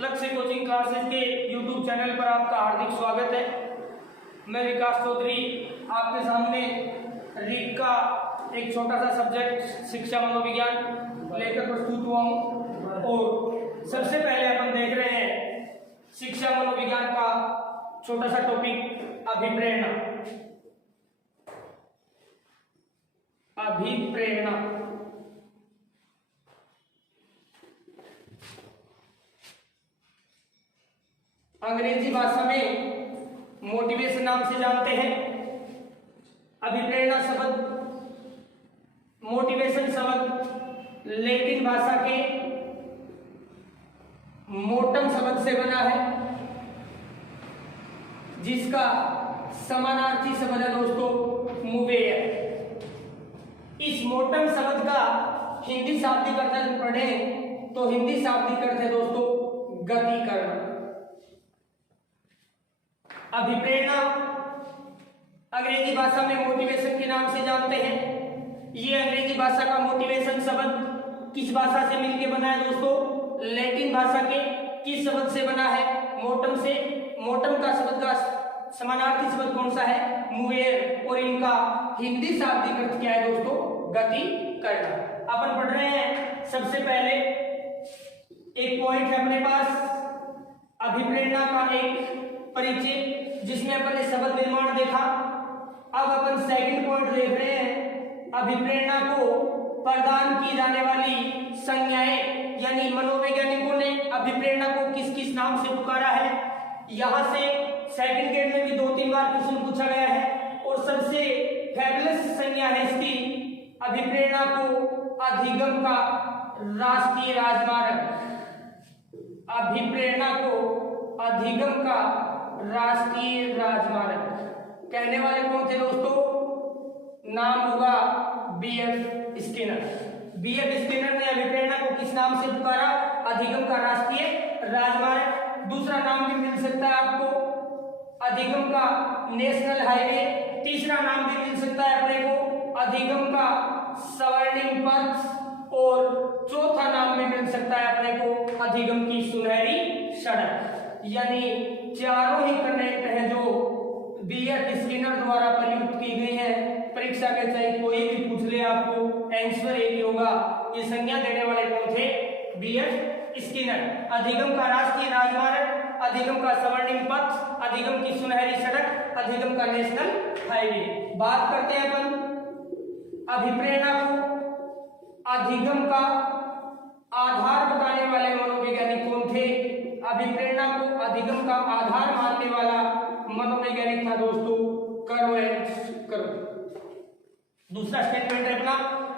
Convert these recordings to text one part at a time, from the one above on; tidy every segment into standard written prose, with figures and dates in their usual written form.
लक्ष्य coaching classes के YouTube channel पर आपका हार्दिक स्वागत है। मैं विकास चौधरी आपके सामने रीट का एक छोटा सा सब्जेक्ट शिक्षा मनोविज्ञान लेकर प्रस्तुत हुआ हूँ। और सबसे पहले अपन देख रहे हैं शिक्षा मनोविज्ञान का छोटा सा टॉपिक अभिप्रेरणा। अभिप्रेरणा अंग्रेजी भाषा में मोटिवेशन नाम से जानते हैं। अभिप्रेरणा शब्द मोटिवेशन शब्द लैटिन भाषा के मोटम शब्द से बना है, जिसका समानार्थी शब्द है दोस्तों मूवेयर। इस मोटम शब्द का हिंदी शाब्दिक अर्थ पढ़े तो हिंदी शाब्दिक अर्थ है दोस्तों गति करना। अभिप्रेरणा अंग्रेजी भाषा में मोटिवेशन के नाम से जानते हैं। ये अंग्रेजी भाषा का मोटिवेशन शब्द किस भाषा से मिलकर बना है दोस्तों? लैटिन भाषा के किस शब्द से बना है? मोटम से। मोटम का शब्द का समानार्थी शब्द कौन सा है? मूवेयर। और इनका हिंदी शाब्दिक अर्थ क्या है दोस्तों? गति करना। अपन पढ़ रहे हैं सबसे पहले एक पॉइंट है अपने पास अभिप्रेरणा का एक परिचय, जिसमें अपन ने शब्द निर्माण देखा। अब अपन सेकंड पॉइंट देख रहे हैं अभिप्रेरणा को प्रदान की जाने वाली संज्ञाएं, यानी मनोवैज्ञानिकों ने अभिप्रेरणा को किस किस नाम से पुकारा है। यहां से सेकंड ग्रेड में भी 2-3 बार क्वेश्चन पूछा गया है। और सबसे फैबुलस संज्ञा है इसकी, अभिप्रेरणा को अधिगम का राष्ट्रीय राजमार्ग। अभिप्रेरणा को अधिगम का राष्ट्रीय राजमार्ग कहने वाले कौन थे दोस्तों? नाम होगा B.F. स्किनर। B.F. स्किनर ने अभिप्रेरणा को किस नाम से पुकारा? अधिगम का राष्ट्रीय राजमार्ग। दूसरा नाम भी मिल सकता है आपको अधिगम का नेशनल हाईवे। तीसरा नाम भी मिल सकता है अपने को अधिगम का स्वर्णिम पथ। और चौथा नाम भी मिल सकता है अपने को अधिगम की सुनहरी सड़क। यानी चारों ही कनेक्ट हैं जो B.F. स्किनर द्वारा प्रयुक्त की गई है। परीक्षा के चाहे कोई भी पूछ ले आपको आंसर एक ही होगा। ये संज्ञा देने वाले कौन थे? B.F. स्किनर। अधिगम का राष्ट्रीय राजमार्ग, अधिगम का स्वर्णिम पथ, अधिगम की सुनहरी सड़क, अधिगम का नेशनल हाईवे। बात करते हैं अपन अभिप्रेरणा को अधिगम का आधार बताने वाले मनोवैज्ञानिक कौन थे? अभिप्रेरणा को अधिगम का आधार मानने वाला मनोवैज्ञानिक था दोस्तों कर्व एंड कर्व। दूसरा स्टेटमेंट है अपना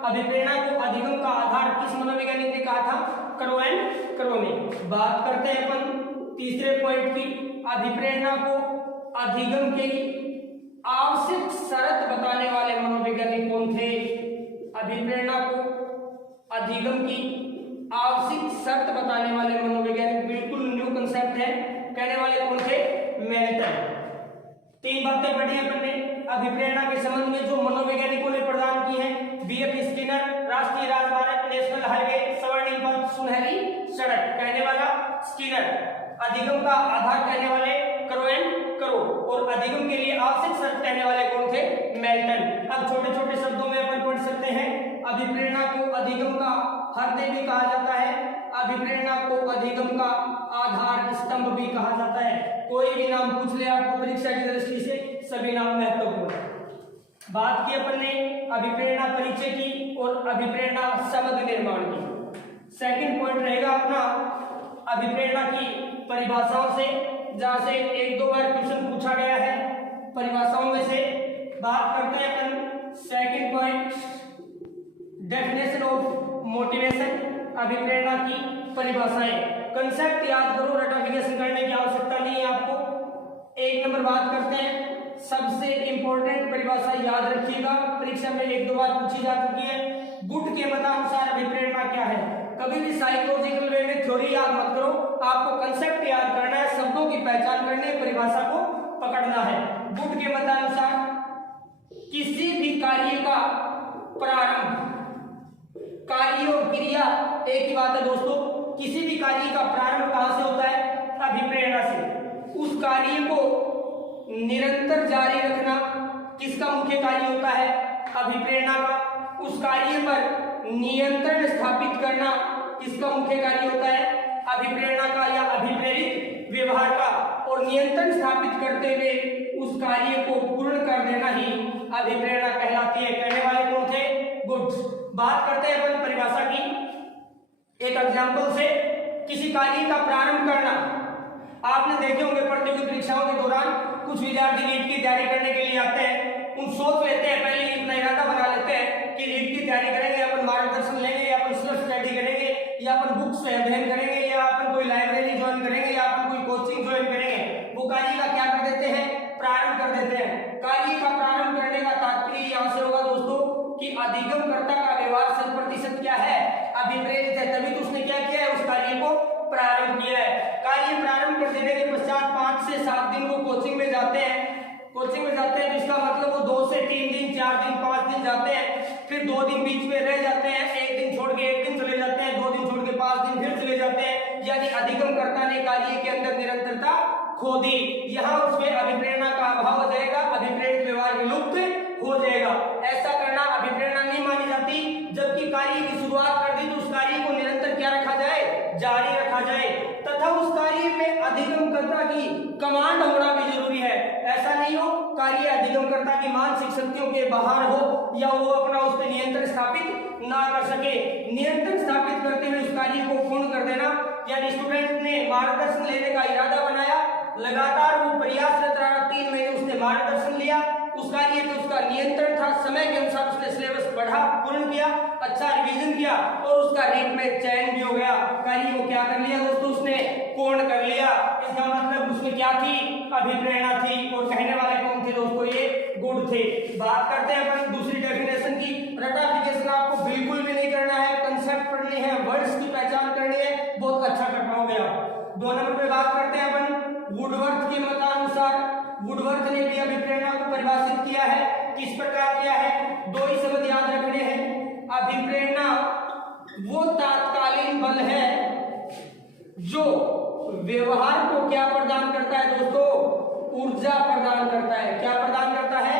अभिप्रेरणा को अधिगम का आधार किस मनोवैज्ञानिक ने कहा था? कर्व एंड कर्व ने। बात करते हैं अपन तीसरे पॉइंट की, अभिप्रेरणा को अधिगम की आवश्यक शर्त बताने वाले मनोवैज्ञानिक कौन थे? अभिप्रेरणा को अधिगम की आवश्यक शर्त बताने वाले मनोवैज्ञानिक बिल्कुल न्यू कंसेप्ट है, कहने वाले कौन थे? मेल्टन। 3 बातें पढ़ी अपन ने अभिप्रेरणा के संबंध में जो मनोवैज्ञानिकों ने प्रदान की है। B.F. स्किनर, राष्ट्रीय राजमार्ग, नेशनल हाईवे, स्वर्णिम पथ, सुनहरी सड़क कहने वाला स्किनर। अधिगम का आधार कहने वाले कर्व एंड कर्व। और अधिगम के लिए आवश्यक शर्त कहने वाले कौन थे? मेल्टन। अब छोटे छोटे शब्दों में अपन पढ़ सकते हैं अभिप्रेरणा को अधिगम का हृदय भी कहा जाता है, अभिप्रेरणा को अधिगम का आधार स्तंभ भी कहा जाता है। कोई भी नाम पूछ ले आपको परीक्षा की दृष्टि से, सभी नाम महत्वपूर्ण है। बात की अपन ने अभिप्रेरणा परिचय की और अभिप्रेरणा शब्द निर्माण की। सेकंड पॉइंट रहेगा अपना अभिप्रेरणा की परिभाषाओं से, जहां से 1-2 बार क्वेश्चन पूछा गया है परिभाषाओं में से। बात करते हैं अपन second point definition of motivation. अभिप्रेरणा की परिभाषाएं। कंसेप्ट याद करो, रटाफिकेशन करने की आवश्यकता नहीं है आपको। 1 नंबर बात करते हैं सबसे इंपॉर्टेंट परिभाषा याद रखिएगा, परीक्षा में 1-2 बार पूछी जा चुकी है। गुट के मतानुसार अभिप्रेरणा क्या है? कभी भी साइकोलॉजिकल वे में थ्योरी याद मत करो, आपको कंसेप्ट याद करना है, शब्दों की पहचान करनी है, परिभाषा को पकड़ना है। गुट के मतानुसार किसी भी कार्य का प्रारंभ, कार्य और क्रिया एक ही बात है दोस्तों। किसी भी कार्य का प्रारंभ कहां से होता है? अभिप्रेरणा से उस कार्य को निरंतर जारी रखना किसका मुख्य कार्य होता है? अभिप्रेरणा का। उस कार्य पर नियंत्रण स्थापित करना किसका मुख्य कार्य होता है? अभिप्रेरणा का या अभिप्रेरित व्यवहार का। और नियंत्रण स्थापित करते हुए उस कार्य को पूर्ण कर देना ही अभिप्रेरणा कहलाती है। कहने वाले कौन थे? गुड्स। बात करते हैं अपन परिभाषा की एक एग्जाम्पल से। किसी कार्य का प्रारंभ करना, आपने देखे होंगे प्रतियोगी परीक्षाओं के दौरान कुछ विद्यार्थी रीट की तैयारी करने के लिए आते हैं, उन सोच लेते हैं, पहले ही अपना इरादा बना लेते हैं कि रीट की तैयारी करेंगे, अपन मार्गदर्शन लेंगे, या अपन सेल्फ स्टडी करेंगे, या अपन बुक्स से अध्ययन करेंगे, या अपन कोई लाइब्रेरी ज्वाइन करेंगे, या अपन कोई कोचिंग ज्वाइन करेंगे। वो कार्य का क्या कर देते हैं? प्रारंभ कर देते हैं। कार्य का प्रारंभ करने का तात्पर्य यहाँ से होगा दोस्तों कि अधिगमकर्ता का व्यवहार 100% क्या है? अभिप्रेरित है। तभी तो उसने क्या किया है? उस कार्य को प्रारंभ किया है। कार्य प्रारंभ कर देने के पश्चात 5 से 7 दिन वो कोचिंग में जाते हैं। कोचिंग में जाते हैं इसका मतलब वो 2 से 3 दिन, 4 दिन, 5 दिन जाते हैं, फिर 2 दिन बीच में रह जाते हैं, 1 दिन छोड़ के 1 दिन चले जाते हैं, 2 दिन छोड़ के 5 दिन फिर चले जाते हैं। यानी अधिगमकर्ता ने कार्य के अंदर निरंतरता खो दी। यहाँ उसमें अभिप्रेरणा का अभाव हो जाएगा, अभिप्रेरित व्यवहार विलुप्त हो जाएगा। ऐसा करना अभिप्रेरणा नहीं मानी जाती। जबकि कार्य की शुरुआत कर दी तो उस कार्य को निरंतर क्या रखा जाए? जारी रखा जाए। तथा उस कार्य में अधिगमकर्ता की कमांड होना भी जरूरी है। ऐसा नहीं हो कार्य अधिगमकर्ता की मानसिक शक्तियों के बाहर हो या वो अपना उस पर नियंत्रण स्थापित ना कर सके। नियंत्रण स्थापित करते हुए उस कार्य को पूर्ण कर देना। यानी स्टूडेंट ने मार्गदर्शन लेने का इरादा बनाया, लगातार वो प्रयासरत रहा, 3 महीने उसने मार्गदर्शन लिया, उस कार्य पे उसका नियंत्रण था, समय के अनुसार उसने सिलेबस पढ़ा, पूर्ण किया, अच्छा रिवीजन किया और उसका रीट में चयन भी हो गया। कार्य को क्या कर लिया दोस्तों? उसने पूर्ण कर लिया। इसका मतलब उसमें क्या थी? अभिप्रेरणा थी। और कहने वाले कौन थे दोस्तों? ये गुड थे। बात करते हैं अपन दूसरी डेफिनेशन की। रटाफिकेशन आपको बिल्कुल भी नहीं करना है, कंसेप्ट पढ़ने हैं, वर्ड्स की पहचान करनी है, बहुत अच्छा कर पाओगे आप। 2 नंबर पे बात करते हैं अपन वुडवर्थ के मतानुसार। वुडवर्थ ने भी अभिप्रेरणा को परिभाषित किया है। किस प्रकार किया है? 2 ही शब्द याद रखने हैं। अभिप्रेरणा वो तात्कालीन बल है जो व्यवहार को क्या प्रदान करता है दोस्तों? ऊर्जा प्रदान करता है। क्या प्रदान करता है?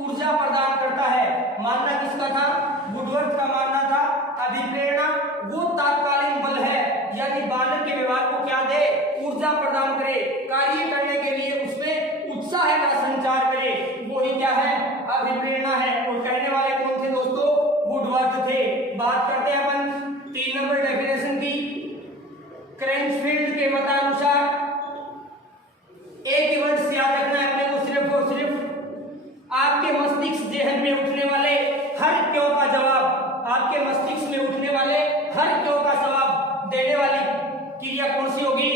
ऊर्जा प्रदान करता है। मानना किसका था? वुडवर्थ का मानना था अभिप्रेरणा वो तात्कालीन बल है, यानी बालक के व्यवहार को क्या दे? ऊर्जा प्रदान करे, कार्य करने के लिए उसमें उत्साह का संचार करे, वो ही क्या है? अभिप्रेरणा है। और कहने वाले कौन थे दोस्तों? वुडवर्थ थे। बात करते हैं अपन 3 नंबर डेफिनेशन की। क्रेंचफील्ड के मतानुसार एक ही वर्ड याद रखना है अपने को, सिर्फ और सिर्फ आपके मस्तिष्क जेहन में उठने वाले हर क्यों का जवाब, आपके मस्तिष्क में उठने वाले हर क्यों का जवाब देने वाली क्रिया कौन सी होगी?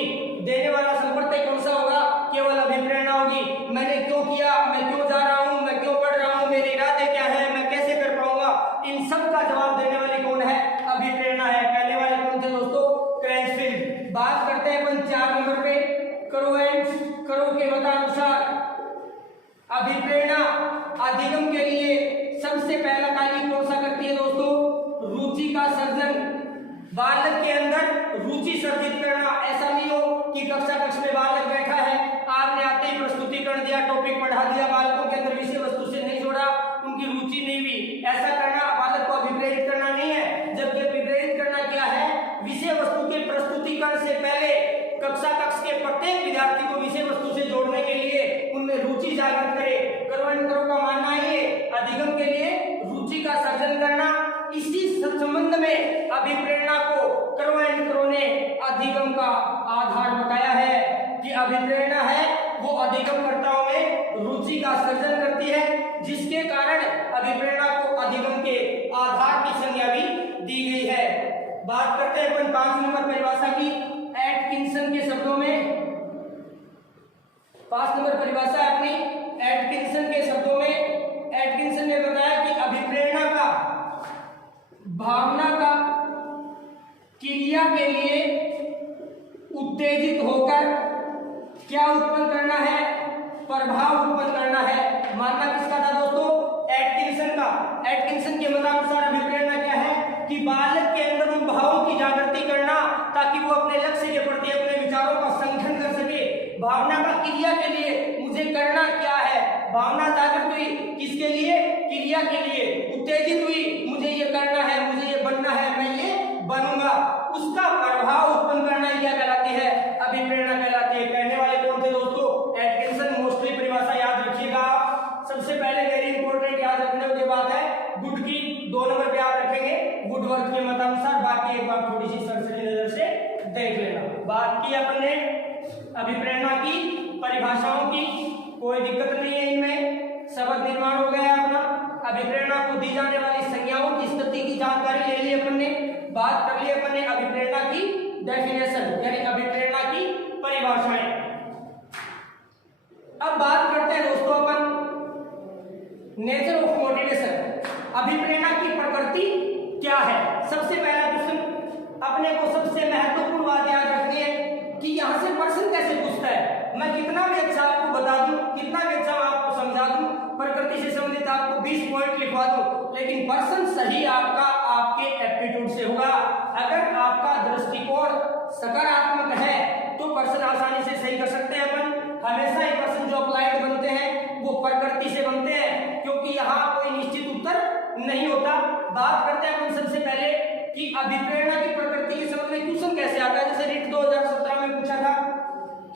देने वाला संप्रत्यय कौन सा होगा? केवल अभिप्रेरणा होगी। मैंने क्यों किया, मैं क्यों जा रहा हूं, मैं क्यों पढ़ रहा हूं, मेरे इरादे क्या है, मैं कैसे कर पाऊंगा, इन सब का जवाब देने वाली कौन है? अभिप्रेरणा है। कहने वाले कौन थे दोस्तों? क्रेंचफील्ड। बात करते हैं अपन 4 नंबर पे करो के मतानुसार अभिप्रेरणा अधिगम के लिए सबसे पहला कार्य कौन सा करती है दोस्तों? रुचि का सर्जन। बालक के अंदर रुचि सर्जित करना। ऐसा नहीं हो कि कक्षा में बालक बैठा है, आपने आते ही प्रस्तुतिकरण दिया, टॉपिक पढ़ा दिया, बालकों के अंदर विषय वस्तु से नहीं जोड़ा, उनकी रुचि नहीं हुई। ऐसा करना बालक को अभिप्रेरित करना नहीं है। जबकि अभिप्रेरित करना क्या है? विषय वस्तु के प्रस्तुतिकरण से पहले कक्षा के प्रत्येक विद्यार्थी को विषय वस्तु से जोड़ने के लिए उनमें रुचि जागृत करे। करो का मानना है ये अधिगम के लिए रुचि का सर्जन करना। इसी संबंध में अभिप्रेरणा को करो ने अधिगम का आधार बताया है कि अभिप्रेरणा है वो अधिगमकर्ताओं में रुचि का सर्जन करती है, जिसके कारण अभिप्रेरणा को अधिगम के आधार की संज्ञा भी दी गई है। बात करते हैं अपन 5 नंबर परिभाषा की। एटकिंसन के शब्दों में 5 नंबर परिभाषा है अपनी एटकिंसन के शब्दों में। एटकिंसन ने बताया कि अभिप्रेरणा का भावना का क्रिया के लिए उत्तेजित होकर क्या उत्पन्न करना है? प्रभाव उत्पन्न करना है। मानना किसका था दोस्तों? एटकिंसन का। एटकिंसन के मतानुसार अभिप्रेरणा क्या है कि बालक के अंदर उन भावों की जागृति करना ताकि वो अपने लक्ष्य के प्रति अपने विचारों का संगठन कर सके, भावना जागृत हुई किसके लिए? क्रिया के लिए। उत्तेजित हुई, मुझे ये करना है, मुझे ये बनना है, मैं ये बनूंगा, उसका प्रभाव उत्पन्न करना क्या कहलाती है? अभिप्रेरणा कहलाती है। कहने वाले कौन थे दोस्तों? एटकिंसन। मोस्टली परिभाषा याद रखिएगा। सबसे पहले वेरी इंपॉर्टेंट याद रखने वाली बात है गुड की, 2 नंबर पे याद रखेंगे वुडवर्थ के मतानुसार। बाकी एक बार थोड़ी सी सरसरी नजर से देख लेना। बात की अपन ने अभिप्रेरणा की परिभाषाओं की, कोई दिक्कत नहीं है इनमें, शब्द निर्माण हो गया अपना। अभिप्रेरणा को दी जाने वाली संज्ञाओं की स्थिति की जानकारी ले ली अपन ने। बात कर ली अपन ने अभिप्रेरणा की डेफिनेशन यानी अभिप्रेरणा की परिभाषाएं। अब बात करते हैं दोस्तों अपन नेचर ऑफ मोटिवेशन। अभिप्रेरणा की प्रकृति क्या है? सबसे पहला क्वेश्चन अपने को सबसे महत्वपूर्ण बात याद रखनी है कि यहाँ से प्रश्न कैसे पूछता है। मैं कितना भी अच्छा आपको बता दूं, कितना भी अच्छा आपको समझा दूं, प्रकृति से संबंधित आपको 20 पॉइंट लिखवा दूं, लेकिन प्रश्न सही आपका आपके एप्टीट्यूड से होगा। अगर आपका दृष्टिकोण सकारात्मक है तो प्रश्न आसानी से सही कर सकते हैं अपन। हमेशा ही प्रश्न जो अप्लाइड बनते हैं वो प्रकृति से बनते हैं, क्योंकि यहाँ कोई निश्चित उत्तर नहीं होता। बात करते हैं अपन सबसे पहले कि अभिप्रेरणा की प्रकृति के संबंध में क्वेश्चन कैसे आता है। जैसे रीट 2017 में पूछा था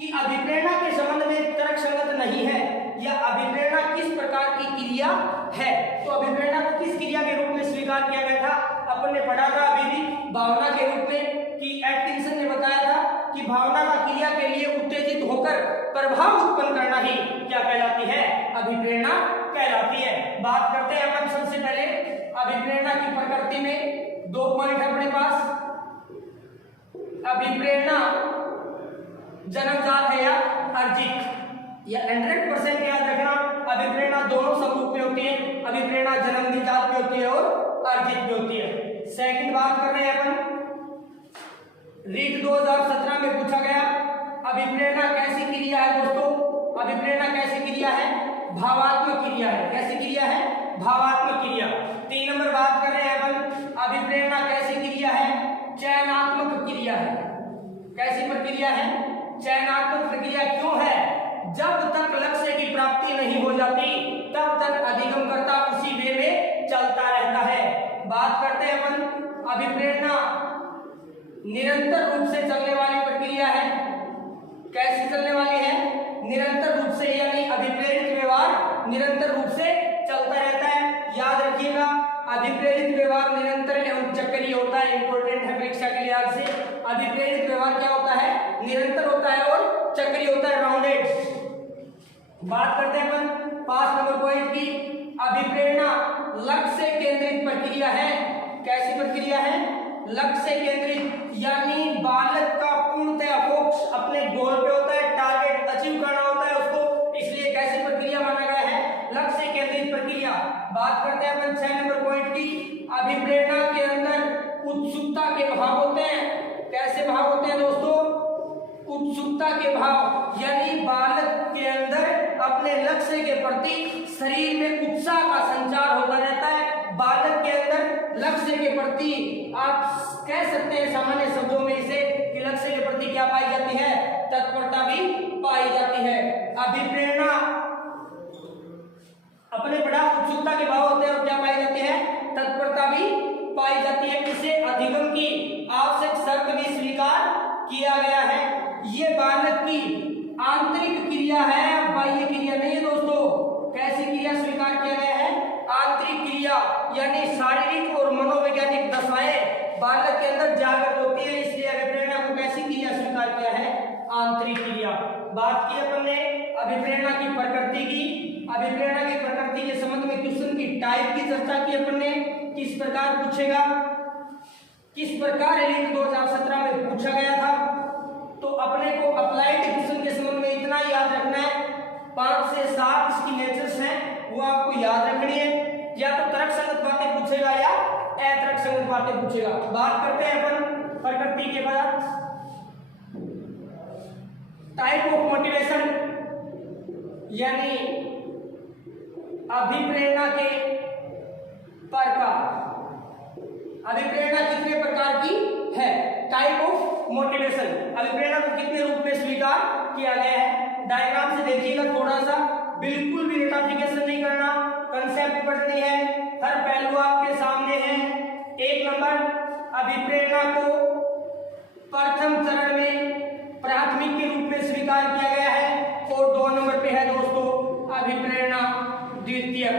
कि अभिप्रेरणा के संबंध में तर्क संगत नहीं है या अभिप्रेरणा किस प्रकार की क्रिया है। तो अभिप्रेरणा को किस क्रिया के रूप में स्वीकार किया गया था? अपन ने पढ़ा था अभी भी भावना के रूप में, कि एटकिंसन ने बताया था कि भावना का क्रिया के लिए उत्तेजित होकर प्रभाव उत्पन्न करना ही क्या कहलाती है? अभिप्रेरणा कहलाती है। बात करते हैं अपन सबसे पहले अभिप्रेरणा की प्रकृति में 2 पॉइंट अपने पास। अभिप्रेरणा जन्मजात है या अर्जित? या 100% याद रखना, अभिप्रेरणा दोनों स्वरूप में होती है। अभिप्रेरणा जन्मजात में होती है और अर्जित में होती है। सेकंड बात कर रहे हैं अपन, रीट 2017 में पूछा गया अभिप्रेरणा कैसी क्रिया है दोस्तों? अभिप्रेरणा कैसी क्रिया है? भावात्मक क्रिया है। कैसी क्रिया है? भावात्मक क्रिया। 3 नंबर बात कर रहे हैं अपन, अभिप्रेरणा कैसी क्रिया है? चयनात्मक क्रिया है। कैसी प्रक्रिया है? चयनात्मक प्रक्रिया। क्यों है? जब तक लक्ष्य की प्राप्ति नहीं हो जाती तब तक अधिगम करता उसी वे में चलता रहता है। बात करते हैं अपन अभिप्रेरणा निरंतर रूप से चलने वाली प्रक्रिया है। कैसे चलने वाली है? निरंतर रूप से, यानी अभिप्रेरित व्यवहार निरंतर रूप से चलता रहता है। याद रखिएगा अभिप्रेरित व्यवहार निरंतर एवं चक्रीय होता है। इंपॉर्टेंट है परीक्षा के लिहाज से। अभिप्रेरित व्यवहार क्या होता है? निरंतर होता है और चक्रीय होता है, राउंडेड। बात करते हैं अपन 5 नंबर पॉइंट की, अभिप्रेरणा लक्ष्य केंद्रित प्रक्रिया है। कैसी प्रक्रिया है? लक्ष्य केंद्रित, यानी बालक का पूर्णतः फोकस अपने गोल पे होता है, टारगेट अचीव करना होता है उसको, इसलिए कैसी प्रक्रिया माना गया है? लक्ष्य केंद्रित प्रक्रिया। बात करते हैं अपन 6 नंबर पॉइंट की, अभिप्रेरणा के अंदर उत्सुकता के भाव होते हैं। कैसे भाव होते हैं दोस्तों? उत्सुकता के भाव, यानी बालक के अंदर अपने लक्ष्य के प्रति शरीर में उत्साह का संचार होता रहता है। बालक के अंदर लक्ष्य के प्रति, आप कह सकते हैं सामान्य शब्दों में इसे, कि लक्ष्य के प्रति क्या पाई जाती है? तत्परता भी पाई जाती है। अभिप्रेरणा अपने बड़ा उत्सुकता के भाव होते हैं और क्या पाई जाती है? तत्परता भी पाई जाती है। इसे अधिगम की आवश्यक शर्त भी स्वीकार किया गया है। ये बालक की आंतरिक क्रिया है, बाह्य क्रिया नहीं है दोस्तों। कैसी क्रिया स्वीकार किया गया है? आंतरिक क्रिया, यानी शारीरिक और मनोवैज्ञानिक दशाएं बालक के अंदर जागृत होती है, इसलिए अभिप्रेरणा को कैसी क्रिया स्वीकार किया है? आंतरिक क्रिया। बात की अपन ने अभिप्रेरणा की प्रकृति की। अभिप्रेरणा की प्रकृति के संबंध में क्वेश्चन की टाइप की चर्चा की अपन ने, किस प्रकार पूछेगा, किस प्रकार रीट 2017 में पूछा गया था। तो अपने को अप्लाइड क्वेश्चन के संबंध में इतना याद रखना है, 5 से 7 इसकी नेचर्स हैं वो आपको याद रखनी है। या तो तर्क संगत बातें पूछेगा या अतर्क संगत बातें पूछेगा। बात करते हैं अपन प्रकृति के बाद टाइप ऑफ मोटिवेशन, यानी अभिप्रेरणा के प्रकार। अभिप्रेरणा कितने प्रकार की है? Type of motivation. अभिप्रेरणा को कितने रूप में स्वीकार किया गया है? डायग्राम से देखिएगा थोड़ा सा, बिल्कुल भी रेटाफिकेशन नहीं करना, कंसेप्ट पढ़नी है, हर पहलू आपके सामने है। 1 नंबर अभिप्रेरणा को प्रथम चरण में प्राथमिक के रूप में स्वीकार किया गया है और 2 नंबर पे है दोस्तों अभिप्रेरणा द्वितीयक।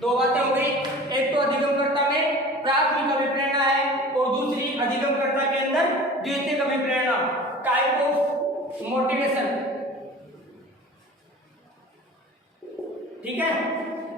2 बातें हो गई, एक तो अधिगमकर्ता में प्राथमिक अभिप्रेरणा है और दूसरी अधिगमकर्ता के अंदर द्वितीयक अभिप्रेरणा। टाइप ऑफ मोटिवेशन, ठीक है।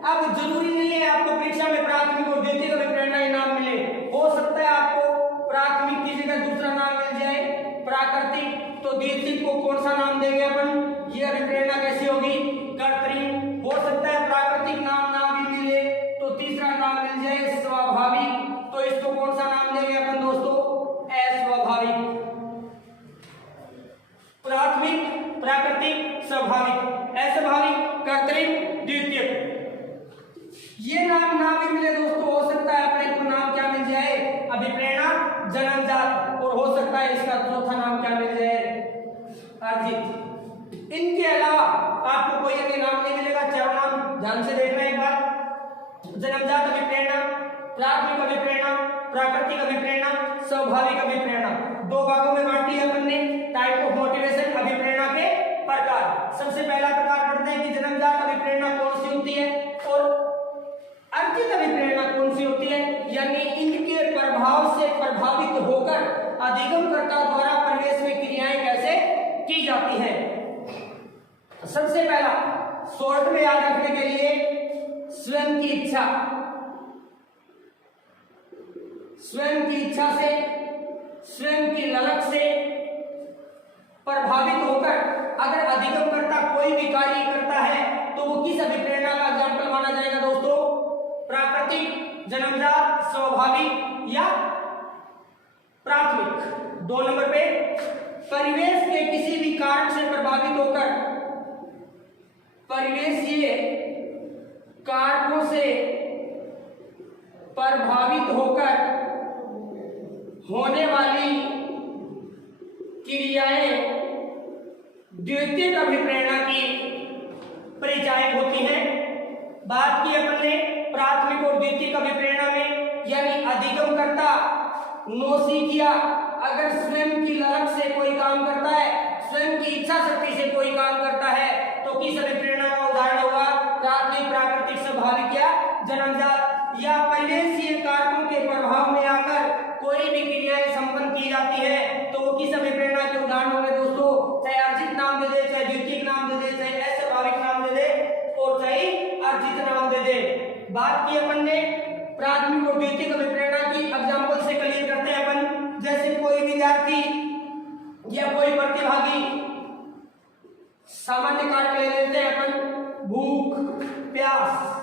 अब जरूरी नहीं है आपको परीक्षा में प्राथमिक और द्वितीयक अभिप्रेरणा के नाम मिले, हो सकता है आपको प्राथमिक की जगह दूसरा नाम मिल जाए प्राकृतिक, तो द्वितीयक को कौन सा नाम देंगे अपन, ये अभिप्रेरणा कैसी होगी, कर्तरी। हो सकता है प्राकृतिक नाम ना भी मिले तो तीसरा नाम मिल जाए स्वाभाविक, तो इसको कौन सा नाम देंगे अपन दोस्तों, अस्वाभाविक। प्राथमिक, प्राकृतिक, स्वाभाविक, अस्वाभाविक, कृत्रिम, द्वितीयक। ये नाम ना भी मिले दोस्तों, हो सकता है अपने को नाम क्या मिल जाए, अभिप्रेरणा जन्मजात, और हो सकता है इसका चौथा नाम क्या मिल जाए, अर्जित। इनके अलावा आपको कोई अन्य नाम नहीं मिलेगा। चारों नाम ध्यान से देखना एक बार, जन्मजात अभिप्रेरणा, प्राथमिक अभिप्रेरणा, प्राकृतिक अभिप्रेरणा, स्वाभाविक अभिप्रेरणा। 2 भागों में बांटी है अपन ने टाइप ऑफ मोटिवेशन, अभिप्रेरणा के प्रकार। सबसे पहला प्रकार पढ़ते हैं कि जन्मजात अभिप्रेरणा कौन सी होती है और अर्जित अभिप्रेरणा कौन सी होती है, यानी इनके प्रभाव से प्रभावित होकर अधिगमकर्ता द्वारा परिवेश में क्रियाएं कैसे की जाती हैं। सबसे पहला शॉर्ट में याद रखने के लिए स्वयं की इच्छा, स्वयं की इच्छा से, स्वयं की ललक से प्रभावित होकर अगर अधिगमकर्ता कोई भी कार्य करता है तो वो किस अभिप्रेरणा का एग्जाम्पल माना जाएगा दोस्तों, प्राकृतिक, जन्मजात, स्वाभाविक या प्राथमिक। 2 नंबर पे परिवेश के किसी भी कारक से प्रभावित होकर, परिवेशीय कारकों से प्रभावित होकर होने वाली क्रियाएं द्वितीयक अभिप्रेरणा की परिचायक होती हैं। बात की अपन ने प्राथमिक और द्वितीयक अभिप्रेरणा में, यानी अधिगमकर्ता नौसिखिया अगर स्वयं की ललक से कोई काम करता है, स्वयं की इच्छा शक्ति से कोई काम करता है, तो किस अभिप्रेरणा का उदाहरण होगा, प्राथमिक, प्राकृतिक, स्वाभाविक या जन्मजात। या परिवेशीय कारकों के प्रभाव में आकर कोई भी क्रियाएं संपन्न की जाती है तो वो किस अभिप्रेरणा के उदाहरण होंगे दोस्तों, चाहे अर्जित नाम दे दे, चाहे द्वितीयक नाम दे दे, चाहे अस्वाभाविक नाम दे दे और चाहे अर्जित नाम दे दे। बात की अपन ने प्राथमिक और द्वितीयक अभिप्रेरणा की, एग्जांपल से क्लियर करते हैं अपन। जैसे कोई विद्यार्थी या कोई प्रतिभागी, सामान्य कारक ले लेते हैं अपन, भूख, प्यास,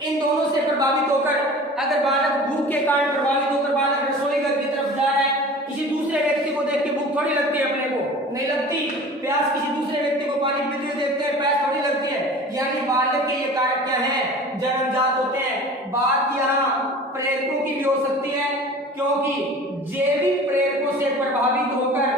इन दोनों से प्रभावित होकर अगर बालक भूख के कारण प्रभावित होकर बालक रसोई घर की तरफ जा रहा है, किसी दूसरे व्यक्ति को देख के भूख थोड़ी लगती है, अपने को नहीं लगती। प्यास किसी दूसरे व्यक्ति को पानी पीते हुए देखते हैं, प्यास थोड़ी लगती है। यानी बालक के ये कारक क्या है, जन्मजात होते हैं। बात यहाँ प्रेरकों की भी हो सकती है, क्योंकि जैविक प्रेरकों से प्रभावित होकर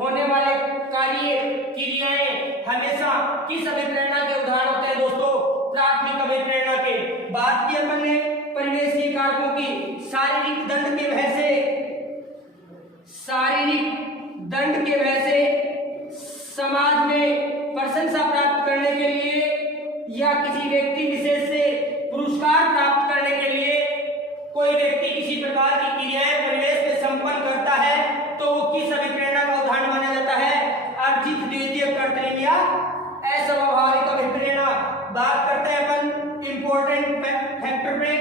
होने वाले कार्य क्रियाएं हमेशा किस अभिप्रेरणा के उदाहरण होते हैं दोस्तों, प्राथमिक अभिप्रेरणा के। बात की अपन ने परिवेशीय कारकों की, शारीरिक दंड के भय से, शारीरिक दंड के वजह से समाज में प्रशंसा प्राप्त करने के लिए या किसी व्यक्ति विशेष से पुरस्कार प्राप्त करने के लिए कोई व्यक्ति किसी प्रकार की क्रियाएं परिवेश में संपन्न करता है तो वो किस अभिप्रेरणा का उदाहरण माना जाता है, अर्जित, द्वितीयक, कृत्रिम या अस्वाभाविक अभिप्रेरणा। बात करते हैं अपन इंपॉर्टेंट फैक्टर पे।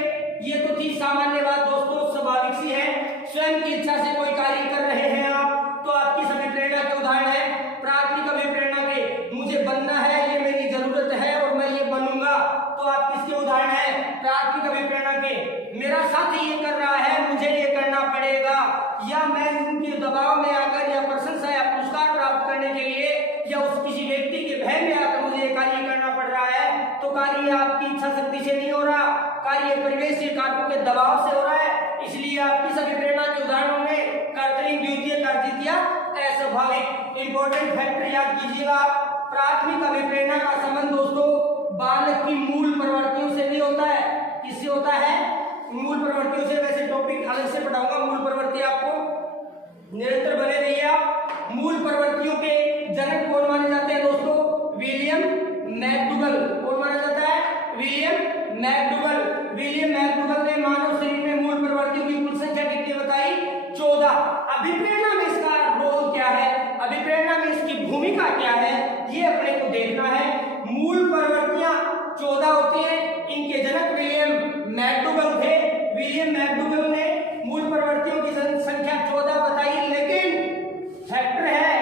ये तो थी सामान्य बात दोस्तों, स्वाभाविक सी है। स्वयं की इच्छा से कोई कार्य कर रहे हैं आप, तो आपकी अभिप्रेरणा के उदाहरण है प्राथमिक अभिप्रेरणा के, मुझे बनना है, ये मेरी जरूरत है और मैं ये बनूंगा, तो आप किसके उदाहरण है, प्राथमिक अभिप्रेरणा के। मेरा साथी ये कर रहा है, मुझे ये करना पड़ेगा, या मैं उनके दबाव में आकर या प्रशंसा या पुरस्कार प्राप्त करने के लिए या उस किसी व्यक्ति के भय में आकर मुझे ये कार्य करना पड़ रहा है, तो कार्य आपकी इच्छा शक्ति से नहीं हो रहा, कार्य परिवेश के कारकों के दबाव से हो रहा है। इसलिए आप किस अभिप्रेरणा के उदाहरण होंगे, कर्तरी, द्वितीय, अर्जित या अस्वाभाविक। इंपॉर्टेंट फैक्टर याद कीजिएगा। प्राथमिक अभिप्रेरणा का संबंध दोस्तों बालक की मूल प्रवृत्तियों से भी होता है। किससे होता है? मूल प्रवृत्तियों से। वैसे टॉपिक अलग से पढ़ाऊंगा, मूल प्रवृत्ति आपको निरंतर बने रहिए आप। मूल प्रवृत्तियों के जनक कौन माने जाते हैं दोस्तों? William McDougall. कौन माना जाता है? William McDougall. विलियम मैकडूगल ने मानव शरीर में मूल प्रवृत्तियों की कुल संख्या कितनी बताई? 14। अभिप्रेरणा में इसका रोल क्या है, अभिप्रेरणा में इसकी भूमिका क्या है, ये अपने को देखना है। मूल प्रवृत्तियां 14 होती है। इनके जनक विलियम मैकडूगल थे। विलियम मैकडूगल ने मूल प्रवृत्तियों की संख्या 14 बताई, लेकिन फैक्टर है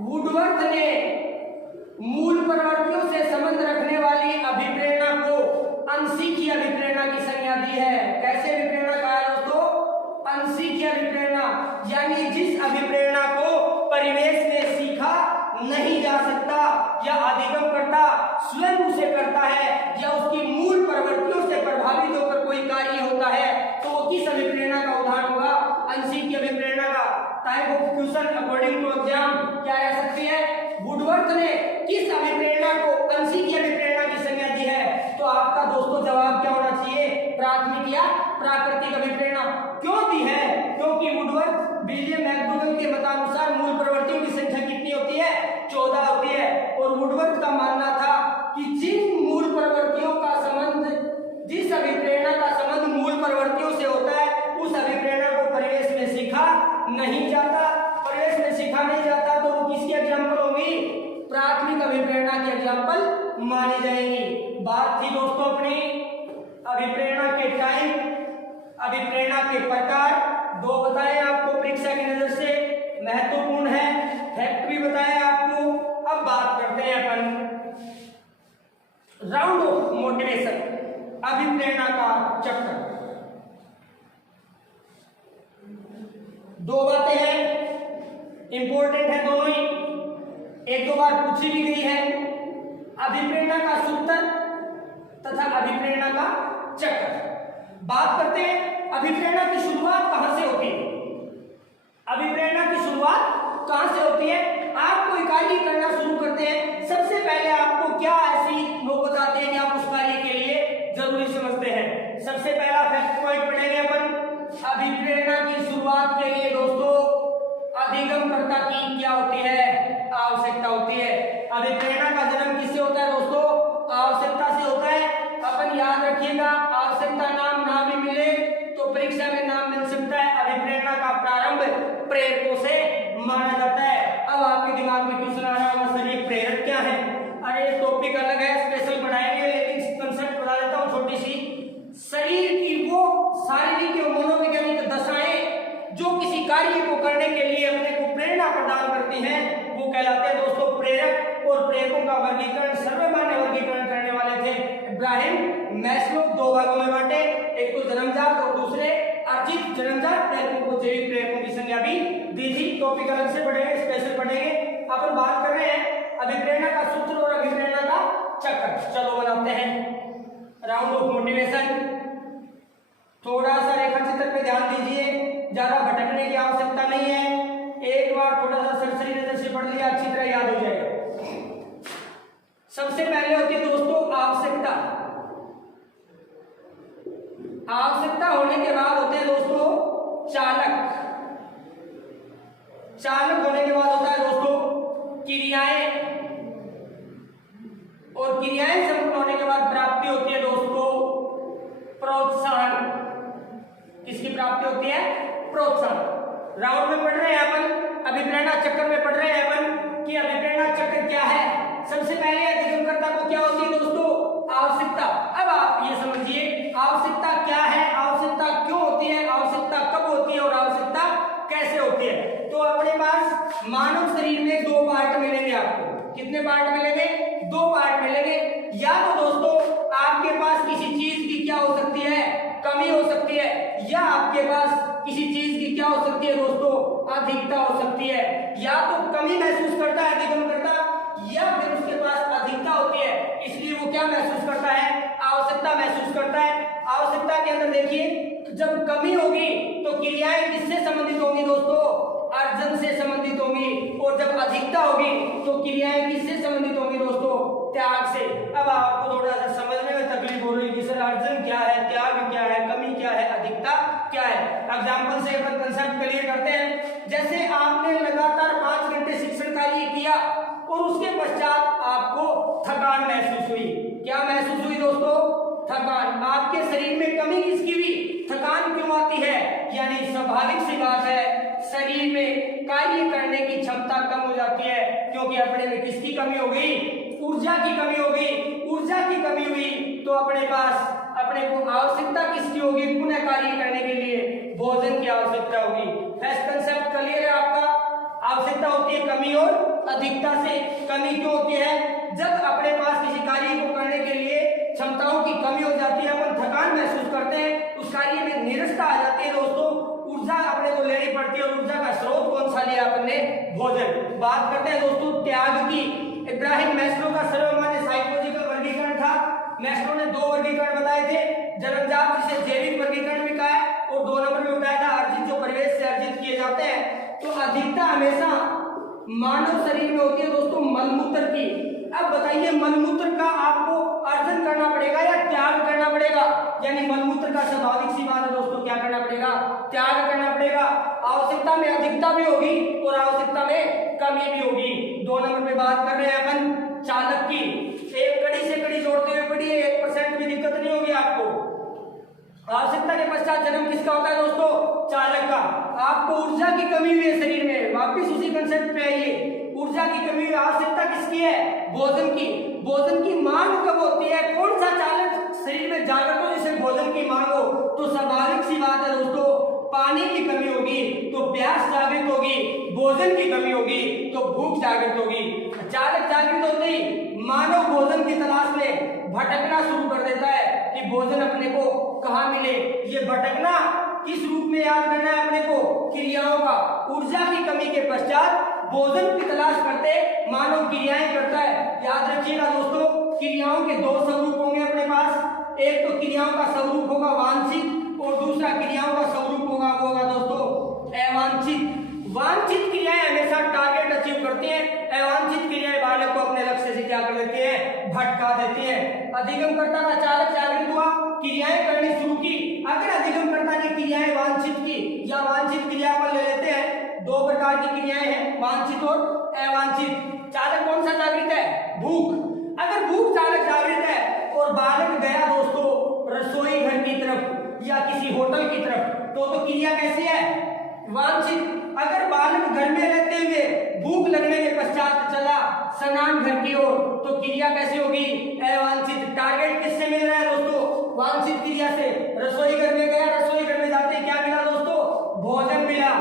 वुडवर्थ ने मूल प्रवृत्तियों से संबंध रखने वाली अभिप्रेरणा को अनसीखी अभिप्रेरणा की संज्ञा दी है। कैसे अभिप्रेरणा कहा है दोस्तों? अनसीखी अभिप्रेरणा, यानी जिस अभिप्रेरणा को परिवेश में सीखा नहीं जा सकता या अधिगमकर्ता स्वयं उसे करता है या उसकी मूल प्रवृत्तियों से प्रभावित होकर कोई कार्य होता है, तो वो किस अभिप्रेरणा का उदाहरण होगा? अनसीखी अभिप्रेरणा का। Type of question according to exam क्या रह सकती है? वुडवर्थ ने किस अभिप्रेरणा को अनसीखी अभिप्रेरणा की संज्ञा दी है? तो आपका दोस्तों जवाब क्या होना चाहिए? प्राथमिक या प्राकृतिक अभिप्रेरणा। क्यों दी है? क्योंकि वुडवर्थ विलियम मैकडूगल के मतानुसार मूल प्रवृत्तियों की संख्या कितनी होती है? 14 होती है। और वुडवर्थ का मानना था कि जिन मूल प्रवृत्तियों का संबंध, जिस अभिप्रेरणा का संबंध मूल प्रवृत्तियों से होता है, उस अभिप्रेरणा को परिवेश में सीखा नहीं जाता। परिवेश में सीखा नहीं जाता तो वो किसकी एग्जाम्पल होगी? प्राथमिक अभिप्रेरणा की एग्जाम्पल मानी जाएगी। बात थी दोस्तों अपनी अभिप्रेरणा के टाइप, अभिप्रेरणा के प्रकार। 2 बताए आपको परीक्षा की नजर से, महत्वपूर्ण है। फैक्ट भी बताया आपको। अब बात करते हैं अपन राउंड ऑफ मोटिवेशन, अभिप्रेरणा का चक्कर। 2 बातें हैं, इंपॉर्टेंट है दोनों ही, 1-2 बार पूछी भी गई है। अभिप्रेरणा का सूत्र तथा अभिप्रेरणा का चक्र। बात करते हैं अभिप्रेरणा की शुरुआत कहां से होती है? अभिप्रेरणा की शुरुआत कहां से होती है? आप कोई कार्य करना शुरू करते हैं, सबसे पहले आपको क्या ऐसी नौबत आती है कि आप उस कार्य के लिए जरूरी समझते हैं? सबसे पहला फैक्ट पॉइंट पढ़ेंगे अपन। अभिप्रेरणा की शुरुआत के लिए दोस्तों अधिगमकर्ता की क्या होती है? आवश्यकता होती है। अभिप्रेरणा का जन्म किससे होता है दोस्तों? आवश्यकता से होता है। अपन याद रखिएगा, आवश्यकता नाम ना भी मिले तो परीक्षा में नाम मिल सकता है। अभिप्रेरणा का प्रारंभ प्रेरकों से माना जाता है। अब आपके दिमाग में क्वेश्चन आ रहा होगा, सर ये प्रेरक क्या है? अरे टॉपिक अलग है, स्पेशल पढ़ाएंगे, लेकिन कंसेप्ट बता देता हूँ छोटी सी। शरीर की वो शारीरिक और मनोवैज्ञानिक दशाएं जो किसी कार्य को करने के लिए अपने को प्रेरणा प्रदान करती हैं, वो कहलाते हैं दोस्तों प्रेरक। और प्रेरकों का वर्गीकरण, सर्वमान्य वर्गीकरण करने वाले थे इब्राहिम मैस्लो। 2 भागों में बांटे, एक तो जन्मजात और दूसरे अर्जित। जन्मजात प्रेरकों को जैविक प्रेरकों की संज्ञा भी दी थी। टॉपिक अलग से पढ़ेंगे, स्पेशल पढ़ेंगे। अपन बात कर रहे हैं अभिप्रेरणा का सूत्र और अभिप्रेरणा का चक्र। चलो बनाते हैं राउंड ऑफ मोटिवेशन। थोड़ा सा रेखा चित्र पे ध्यान दीजिए, ज्यादा भटकने की आवश्यकता नहीं है। एक बार थोड़ा सा सरसरी नजर से पढ़ लिया, अच्छी तरह याद हो जाएगा। सबसे पहले होती है दोस्तों आवश्यकता। आवश्यकता होने के बाद होते हैं दोस्तों चालक। चालक होने के बाद होता है दोस्तों क्रियाएं, और क्रियाएं संपन्न होने के बाद प्राप्ति होती है दोस्तों प्रोत्साहन। किसकी प्राप्ति होती है? प्रोत्साहन। राउंड में पढ़ रहे हैं अपन, अभिप्रेरणा चक्र में पढ़ रहे हैं अपन कि अभिप्रेरणा चक्र क्या है। सबसे पहले अधिगमकर्ता को क्या होती है दोस्तों? आवश्यकता। अब आप ये समझिए आवश्यकता क्या है, आवश्यकता क्यों होती है, आवश्यकता कब होती है और आवश्यकता कैसे होती है। तो अपने पास मानव शरीर में 2 पार्ट मिलेंगे आपको। कितने पार्ट मिलेंगे? 2 पार्ट मिलेंगे। या तो दोस्तों आपके पास किसी चीज की क्या हो सकती है? कमी हो सकती है, या आपके पास किसी चीज की क्या हो सकती है दोस्तों? अधिकता हो सकती है। या तो कमी महसूस करता है अधिगमकर्ता, या फिर उसके पास अधिकता होती है, इसलिए वो क्या महसूस करता है? आवश्यकता महसूस करता है। आवश्यकता के अंदर देखिए, जब कमी होगी तो क्रियाएं किससे संबंधित होंगी दोस्तों? अर्जन से संबंधित होंगी। और जब अधिकता होगी तो क्रियाएं किससे संबंधित होंगी? और उसके पश्चात आपको थकान महसूस हुई। क्या महसूस हुई दोस्तों? थकान। आपके शरीर में कमी किसकी हुई? थकान क्यों आती है? यानी स्वाभाविक सी बात है, शरीर में कार्य करने की क्षमता कम हो जाती है, क्योंकि अपने में किसकी कमी हो गई? ऊर्जा की कमी हो गई। ऊर्जा की कमी हुई तो अपने पास अपने को आवश्यकता किसकी होगी? पुनः कार्य करने के लिए भोजन की आवश्यकता होगी। फर्स्ट कंसेप्ट क्लियर है आपका? आवश्यकता होती है कमी और अधिकता से। कमी क्यों होती है? जब अपने पास किसी कार्य को करने के लिए क्षमताओं की कमी हो जाती है, अपन थकान महसूस करते हैं, उस कार्य में निरस्ता आ जाती है दोस्तों, ऊर्जा अपने को लेनी पड़ती है। और ऊर्जा का स्रोत कौन सा लिया आपने? भोजन। बात करते हैं दोस्तों त्याग की। इब्राहिम मैस्लो का सर्वमान्य साइकोलॉजिकल वर्गीकरण था। मैस्लो ने 2 वर्गीकरण बताए थे, जन्मजात जिसे जैविक वर्गीकरण भी कहा है, और 2 नंबर में बताया था अर्जित, जो परिवेश से अर्जित किए जाते हैं। तो अधिकता हमेशा मानव शरीर में होती है दोस्तों मलमूत्र की। अब बताइए मलमूत्र का आपको अर्जन करना पड़ेगा या त्याग करना पड़ेगा? यानी मलमूत्र का स्वाभाविक सी बात है दोस्तों, क्या करना पड़ेगा? त्याग करना पड़ेगा। आवश्यकता में अधिकता भी होगी और आवश्यकता में कमी भी होगी। 2 नंबर पे बात कर रहे हैं अपन चालक की। एक कड़ी से कड़ी जोड़ते हुए पढ़िए, 1% भी दिक्कत नहीं होगी आपको। आवश्यकता के पश्चात जन्म किसका होता है दोस्तों? चालक का। आपको ऊर्जा की कमी हुई है शरीर में, वापिस उसी कंसेप्ट पे आइए। ऊर्जा की कमी हुई, आवश्यकता किसकी है? भोजन की। भोजन की मांग कब होती है? कौन सा चालक शरीर में जागृत हो जिसे भोजन की मांग हो? तो स्वाभाविक सी बात है दोस्तों, पानी की कमी होगी तो प्यास जागृत होगी, भोजन की कमी होगी तो भूख जागृत होगी। चालक जागृत होते ही मानव भोजन की तलाश में भटकना शुरू कर देता है कि भोजन अपने को कहाँ मिले। ये भटकना किस रूप में याद करना है अपने को? क्रियाओं का। ऊर्जा की कमी के पश्चात भोजन की तलाश करते मानव क्रियाएं करता है। याद रखिएगा दोस्तों, क्रियाओं के 2 स्वरूप होंगे अपने पास। एक तो क्रियाओं का स्वरूप होगा वांछित और दूसरा क्रियाओं का स्वरूप होगा वो होगा दोस्तों अवांछित। वांछित क्रियाएं हमेशा टारगेट अचीव करती हैं, अवांछित क्रियाएं बालक को अपने लक्ष्य से क्या कर देती हैं? भटका देती हैं। अधिगमकर्ता का चालक जागृत हुआ, क्रियाएं करनी शुरू की। अगर अधिगमकर्ता ने क्रियाएं वांछित की या वांछित क्रिया पर ले लेते हैं, 2 प्रकार की क्रियाएं हैं, वांछित और अवांछित। चालक कौन सा जागृत है? भूख। अगर भूख चालक जागृत है और बालक गया दोस्तों रसोई घर की तरफ या किसी होटल की तरफ, तो क्रिया कैसी है? वांछित। अगर बालक घर में रहते हुए भूख लगने के पश्चात चला स्नान घर की ओर, तो क्रिया कैसी होगी? अवांछित। टारगेट किससे मिल रहा है दोस्तों? वांछित क्रिया से। रसोई घर में गया, रसोई घर में जाते क्या मिला दोस्तों? भोजन मिला।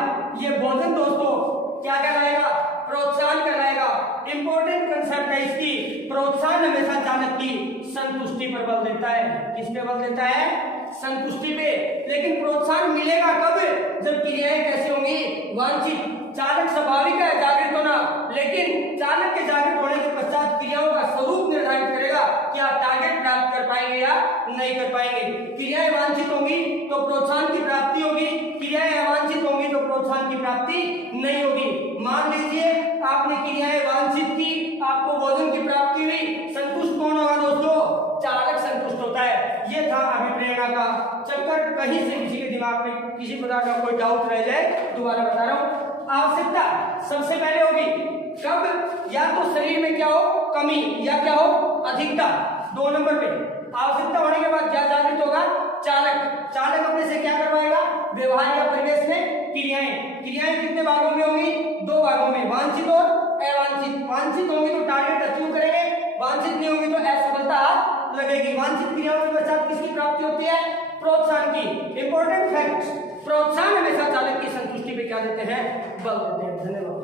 ये भोजन दोस्तों क्या कहलाएगा? प्रोत्साहन कहलाएगा। इंपॉर्टेंट कंसेप्ट है इसकी। प्रोत्साहन हमेशा चालक की संतुष्टि पर बल देता है। किस पे बल देता है? संतुष्टि पे। लेकिन प्रोत्साहन मिलेगा कब? जब क्रियाएं कैसी होंगी? वांछित। चालक स्वाभाविक है जागृत होना, लेकिन चालक के जागृत होने के पश्चात क्रियाओं का स्वरूप निर्धारित करेगा कि आप टारगेट प्राप्त कर पाएंगे या नहीं कर पाएंगे। क्रियाएं वांछित होंगी तो प्रोत्साहन की प्राप्ति होगी, क्रियाएं अवांछित होंगी तो प्रोत्साहन की प्राप्ति नहीं होगी। मान लीजिए आपने क्रियाएं वांछित की, आपको भोजन की प्राप्ति हुई, संतुष्ट कौन होगा दोस्तों? चालक संतुष्ट होता है। ये था अभिप्रेरणा का चक्कर। कहीं से किसी के दिमाग में किसी प्रकार का कोई डाउट रह जाए, दोबारा बता रहा हूं। आवश्यकता सबसे पहले होगी कब? या तो शरीर में क्या हो? कमी, या क्या हो? अधिकता। 2 नंबर पे आवश्यकता होने के बाद क्या जागृत होगा? चालक। चालक अपने से क्या करवाएगा? व्यवहार या परिवेश में क्रियाएं। क्रियाएं कितने भागों में होंगी? 2 भागों में, वांछित और अवांछित। वांछित होंगी तो टारगेट अचीव करेंगे, वांछित नहीं होंगी तो असफलता लगेगी। वांछित क्रियाओं के पश्चात किसकी प्राप्ति होती है? प्रोत्साहन की। इंपॉर्टेंट फैक्ट, प्रोत्साहन हमेशा चालक की संतुष्टि पे क्या देते हैं? बल देते हैं। धन्यवाद।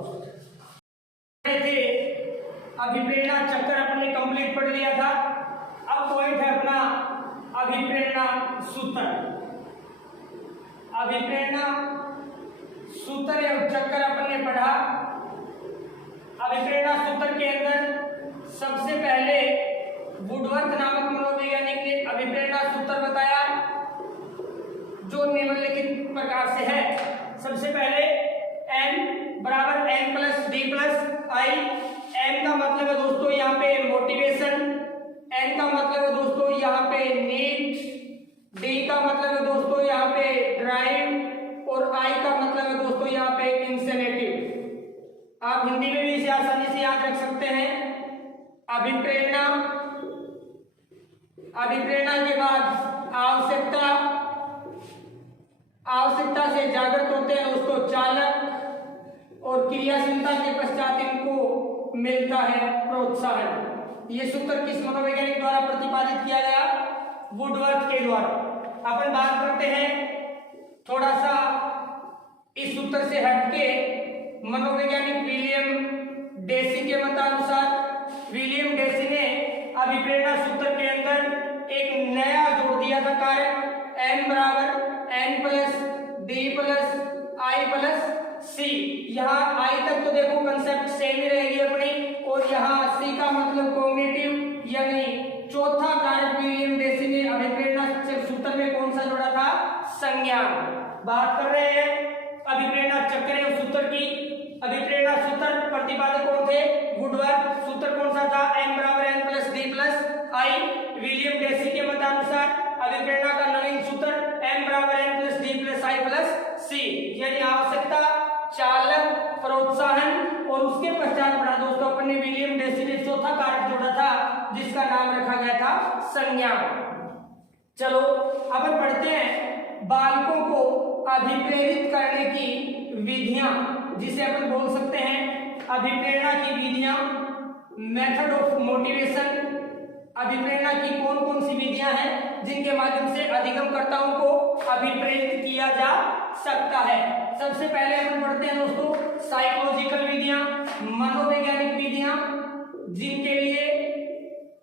अभिप्रेरणा चक्कर अपने कंप्लीट पढ़ लिया था। अब पॉइंट है अपना अभिप्रेरणा सूत्र। अभिप्रेरणा सूत्र या चक्कर अपन ने पढ़ा। अभिप्रेरणा सूत्र के अंदर सबसे पहले वुडवर्थ नामक मनोवैज्ञानिक ने अभिप्रेरणा सूत्र बताया, जो निम्नलिखित प्रकार से है। सबसे पहले n बराबर n प्लस डी प्लस आई। n का मतलब है दोस्तों यहाँ पे मोटिवेशन, n का मतलब है दोस्तों यहाँ पे नीड, d का मतलब है दोस्तों यहाँ पे ड्राइव और i का मतलब है दोस्तों यहाँ पे इंसेनेटिव। आप हिंदी में भी भी इसे आसानी से याद रख सकते हैं। अभिप्रेरणा, अभिप्रेरणा के बाद आवश्यकता, आवश्यकता से जागृत होते हैं दोस्तों चालक, और क्रियाशीलता के पश्चात इनको मिलता है प्रोत्साहन। ये सूत्र किस मनोवैज्ञानिक द्वारा प्रतिपादित किया गया? वुडवर्थ के द्वारा। अपन बात करते हैं थोड़ा सा इस सूत्र से हटके मनोवैज्ञानिक विलियम डेसी के मतानुसार। विलियम डेसी ने अभिप्रेरणा सूत्र के अंदर एक नया जोड़ दिया था कारक, m बराबर n प्लस डी प्लस आई प्लस सी। यहाँ आई तक तो देखो कंसेप्ट सेम ही रहेगी अपनी, और यहाँ सी का मतलब कॉग्निटिव, यानी चौथा कारक विलियम डेसी ने अभिप्रेरणा सूत्र में कौन सा जोड़ा था? संज्ञान। बात कर रहे हैं अभिप्रेरणा चक्र सूत्र की। अभिप्रेरणा सूत्र प्रतिपादक कौन थे? वुडवर्थ। सूत्र कौन सा था? m बराबर n प्लस डी प्लस आई। विलियम डेसी के मतानुसार अभिप्रेरणा का नवीन सूत्र m बराबर n प्लस डी प्लस आई प्लस सी, यानी आवश्यकता, चालक, प्रोत्साहन, और उसके पश्चात पढ़ा दोस्तों अपन ने विलियम डेसी ने चौथा कारक जोड़ा था जिसका नाम रखा गया था संज्ञान। चलो अब पढ़ते हैं बालकों को अभिप्रेरित करने की विधियां, जिसे अपन बोल सकते हैं अभिप्रेरणा की विधियां, मेथड ऑफ मोटिवेशन। अभिप्रेरणा की कौन कौन सी विधियां हैं जिनके माध्यम से अधिगमकर्ताओं को अभिप्रेरित किया जा सकता है? सबसे पहले अपन पढ़ते हैं दोस्तों साइकोलॉजिकल विधियां, मनोवैज्ञानिक विधियां, जिनके लिए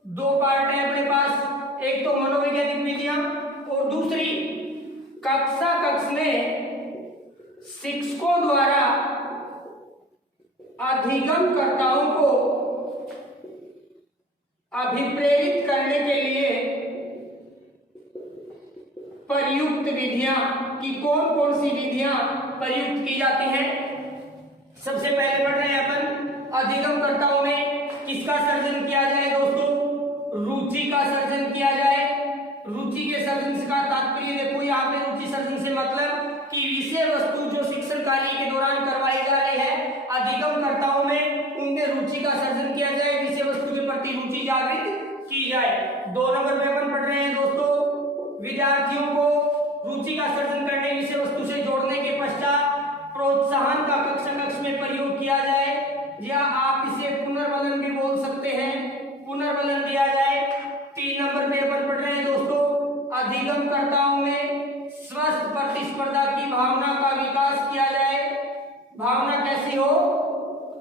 दो पार्ट है अपने पास। एक तो मनोवैज्ञानिक विधियां और दूसरी कक्षा कक्ष में शिक्षकों द्वारा अधिगमकर्ताओं को अभिप्रेरित करने के लिए प्रयुक्त विधियां की कौन कौन सी विधियां प्रयुक्त की जाती हैं? सबसे पहले पढ़ रहे हैं अपन अधिगमकर्ताओं में किसका सर्जन किया जाए दोस्तों? रुचि का सर्जन किया जाए। रुचि के सर्जन का तात्पर्य देखो, यहाँ पे रुचि सर्जन से मतलब कि विषय वस्तु जो शिक्षण कार्य के दौरान करवाई जा रही है अधिगमकर्ताओं में, उनमें रुचि का सर्जन किया जाए, विषय वस्तु के प्रति रुचि जागृत की जाए। 2 नंबर पे अपन पढ़ रहे हैं दोस्तों विद्यार्थियों को रुचि का सर्जन करने, विषय वस्तु से जोड़ने के पश्चात प्रोत्साहन का कक्षा कक्ष में प्रयोग किया जाए, या आप इसे पुनर्बलन भी बोल सकते हैं, पुनर्बलन दिया जाए। 3 नंबर पे अपन पढ़ रहे हैं दोस्तों अधिगमकर्ताओं में स्वस्थ प्रतिस्पर्धा की भावना का विकास किया जाए। भावना कैसी हो?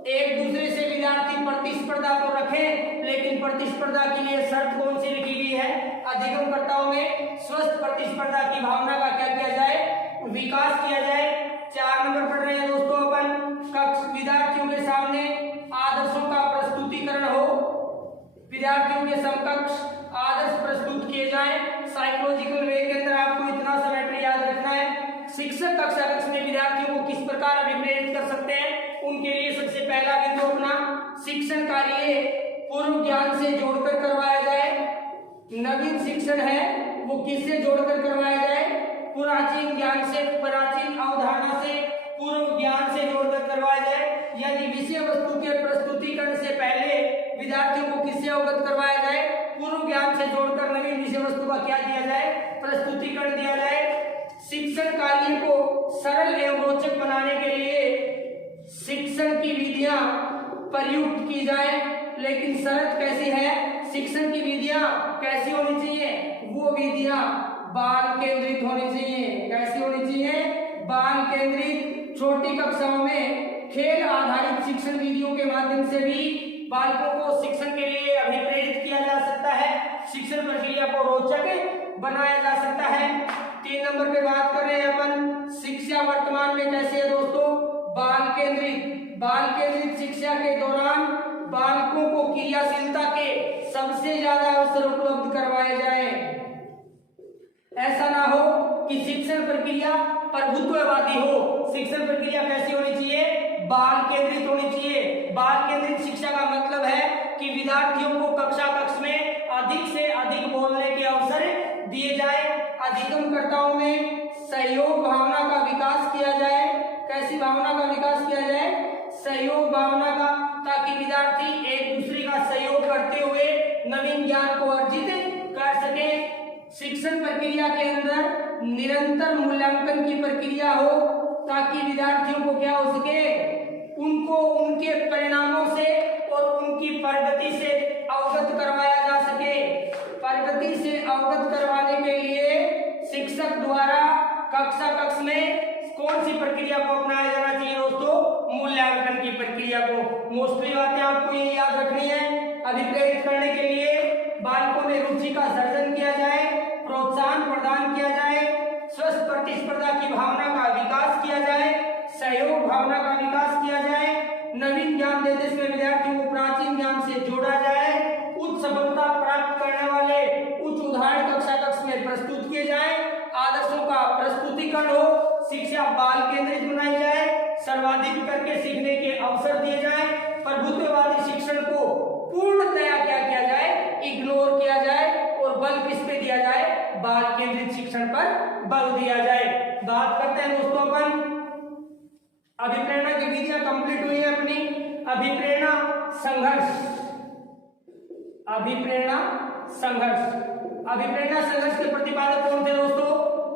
एक दूसरे से विद्यार्थी प्रतिस्पर्धा को रखें, लेकिन प्रतिस्पर्धा के लिए शर्त कौन सी लिखी गई है? अधिगमकर्ताओं में स्वस्थ प्रतिस्पर्धा की भावना का क्या किया जाए? विकास किया जाए। 4 नंबर पढ़ रहे हैं दोस्तों अपन कक्ष विद्यार्थियों के सामने आदर्शों का प्रस्तुतिकरण हो, विद्यार्थियों के समकक्ष आदर्श प्रस्तुत किए जाएं। साइकोलॉजिकल वे के अंदर आपको इतना सा मैटर याद रखना है, शिक्षक कक्षा कक्ष में विद्यार्थियों को किस प्रकार अभिप्रेरित कर सकते हैं। उनके लिए सबसे पहला बिंदु अपना शिक्षण कार्य पूर्व ज्ञान से जोड़कर करवाया जाए। नवीन शिक्षण है वो किससे जोड़कर करवाया जाए? प्राचीन ज्ञान से, प्राचीन अवधारणा से पूर्व ज्ञान से जोड़कर करवाया जाए, यानी विषय वस्तु के प्रस्तुतिकरण से पहले विद्यार्थियों को किससे अवगत करवाया जाए? पूर्व ज्ञान से जोड़कर नवीन विषय वस्तु का क्या दिया जाए? प्रस्तुतिकरण दिया जाए। शिक्षण कार्य को सरल एवं रोचक बनाने के लिए शिक्षण की विधियां प्रयुक्त की जाए, लेकिन शर्त कैसी है? शिक्षण की विधियां कैसी होनी चाहिए? वो विधियां बाल केंद्रित होनी चाहिए। कैसी होनी चाहिए? बाल केंद्रित। छोटी कक्षाओं में खेल आधारित शिक्षण विधियों के माध्यम से भी बालकों को शिक्षण के लिए अभिप्रेरित किया जा सकता है, शिक्षण प्रक्रिया को रोचक बनाया जा सकता है। 3 नंबर पे बात कर रहे हैं अपन शिक्षा वर्तमान में कैसे है दोस्तों? बाल केंद्रित। बाल केंद्रित शिक्षा के दौरान बालकों को क्रियाशीलता के सबसे ज्यादा अवसर उपलब्ध करवाए जाए। ऐसा ना हो कि शिक्षण प्रक्रिया प्रभुत्ववादी हो। शिक्षण प्रक्रिया कैसी होनी चाहिए? बाल केंद्रित होनी चाहिए। बाल केंद्रित शिक्षा का मतलब है कि विद्यार्थियों को कक्षा कक्ष में अधिक से अधिक बोलने के अवसर दिए जाए। अधिगमकर्ताओं में सहयोग भावना का विकास किया जाए। कैसी भावना का विकास किया जाए? सहयोग भावना का, नवीन ज्ञान को अर्जित कर सके। शिक्षण प्रक्रिया के अंदर निरंतर मूल्यांकन की प्रक्रिया हो ताकि विद्यार्थियों को क्या हो सके, उनको उनके परिणामों से और उनकी प्रगति से अवगत करवाया जा सके। प्रगति से अवगत करवाने के लिए शिक्षक द्वारा कक्षा में कौन सी प्रक्रिया को अपनाया जाना चाहिए दोस्तों, मूल्यांकन की प्रक्रिया को। मोस्टली बातें आपको ये याद रखनी है। अभिप्रेरित करने के लिए बालकों में रुचि का सर्जन किया जाए, प्रोत्साहन प्रदान किया जाए, स्वस्थ प्रतिस्पर्धा की भावना का विकास किया जाए, सहयोग भावना का विकास किया जाए, नवीन ज्ञान देते समय विद्यार्थियों को प्राचीन ज्ञान से जोड़ा जाए, उच्च सफलता प्राप्त करने वाले उच्च उदाहरण कक्षा में प्रस्तुत किए जाए, आदर्शों का प्रस्तुतिकरण हो, शिक्षा बाल केंद्रित बनाई जाए, सर्वाधिक करके सीखने के अवसर दिए जाए, प्रभुत्ववादी शिक्षण को पूर्णतया क्या किया जाए, इग्नोर किया जाए और बल किस पे दिया जाए, बाल केंद्रित शिक्षण पर बल दिया जाए। बात करते हैं दोस्तों अपन अभिप्रेरणा की विधियां कंप्लीट हुई है अपनी। अभिप्रेरणा संघर्ष, अभिप्रेरणा संघर्ष, अभिप्रेरणा संघर्ष के प्रतिपादक कौन थे दोस्तों,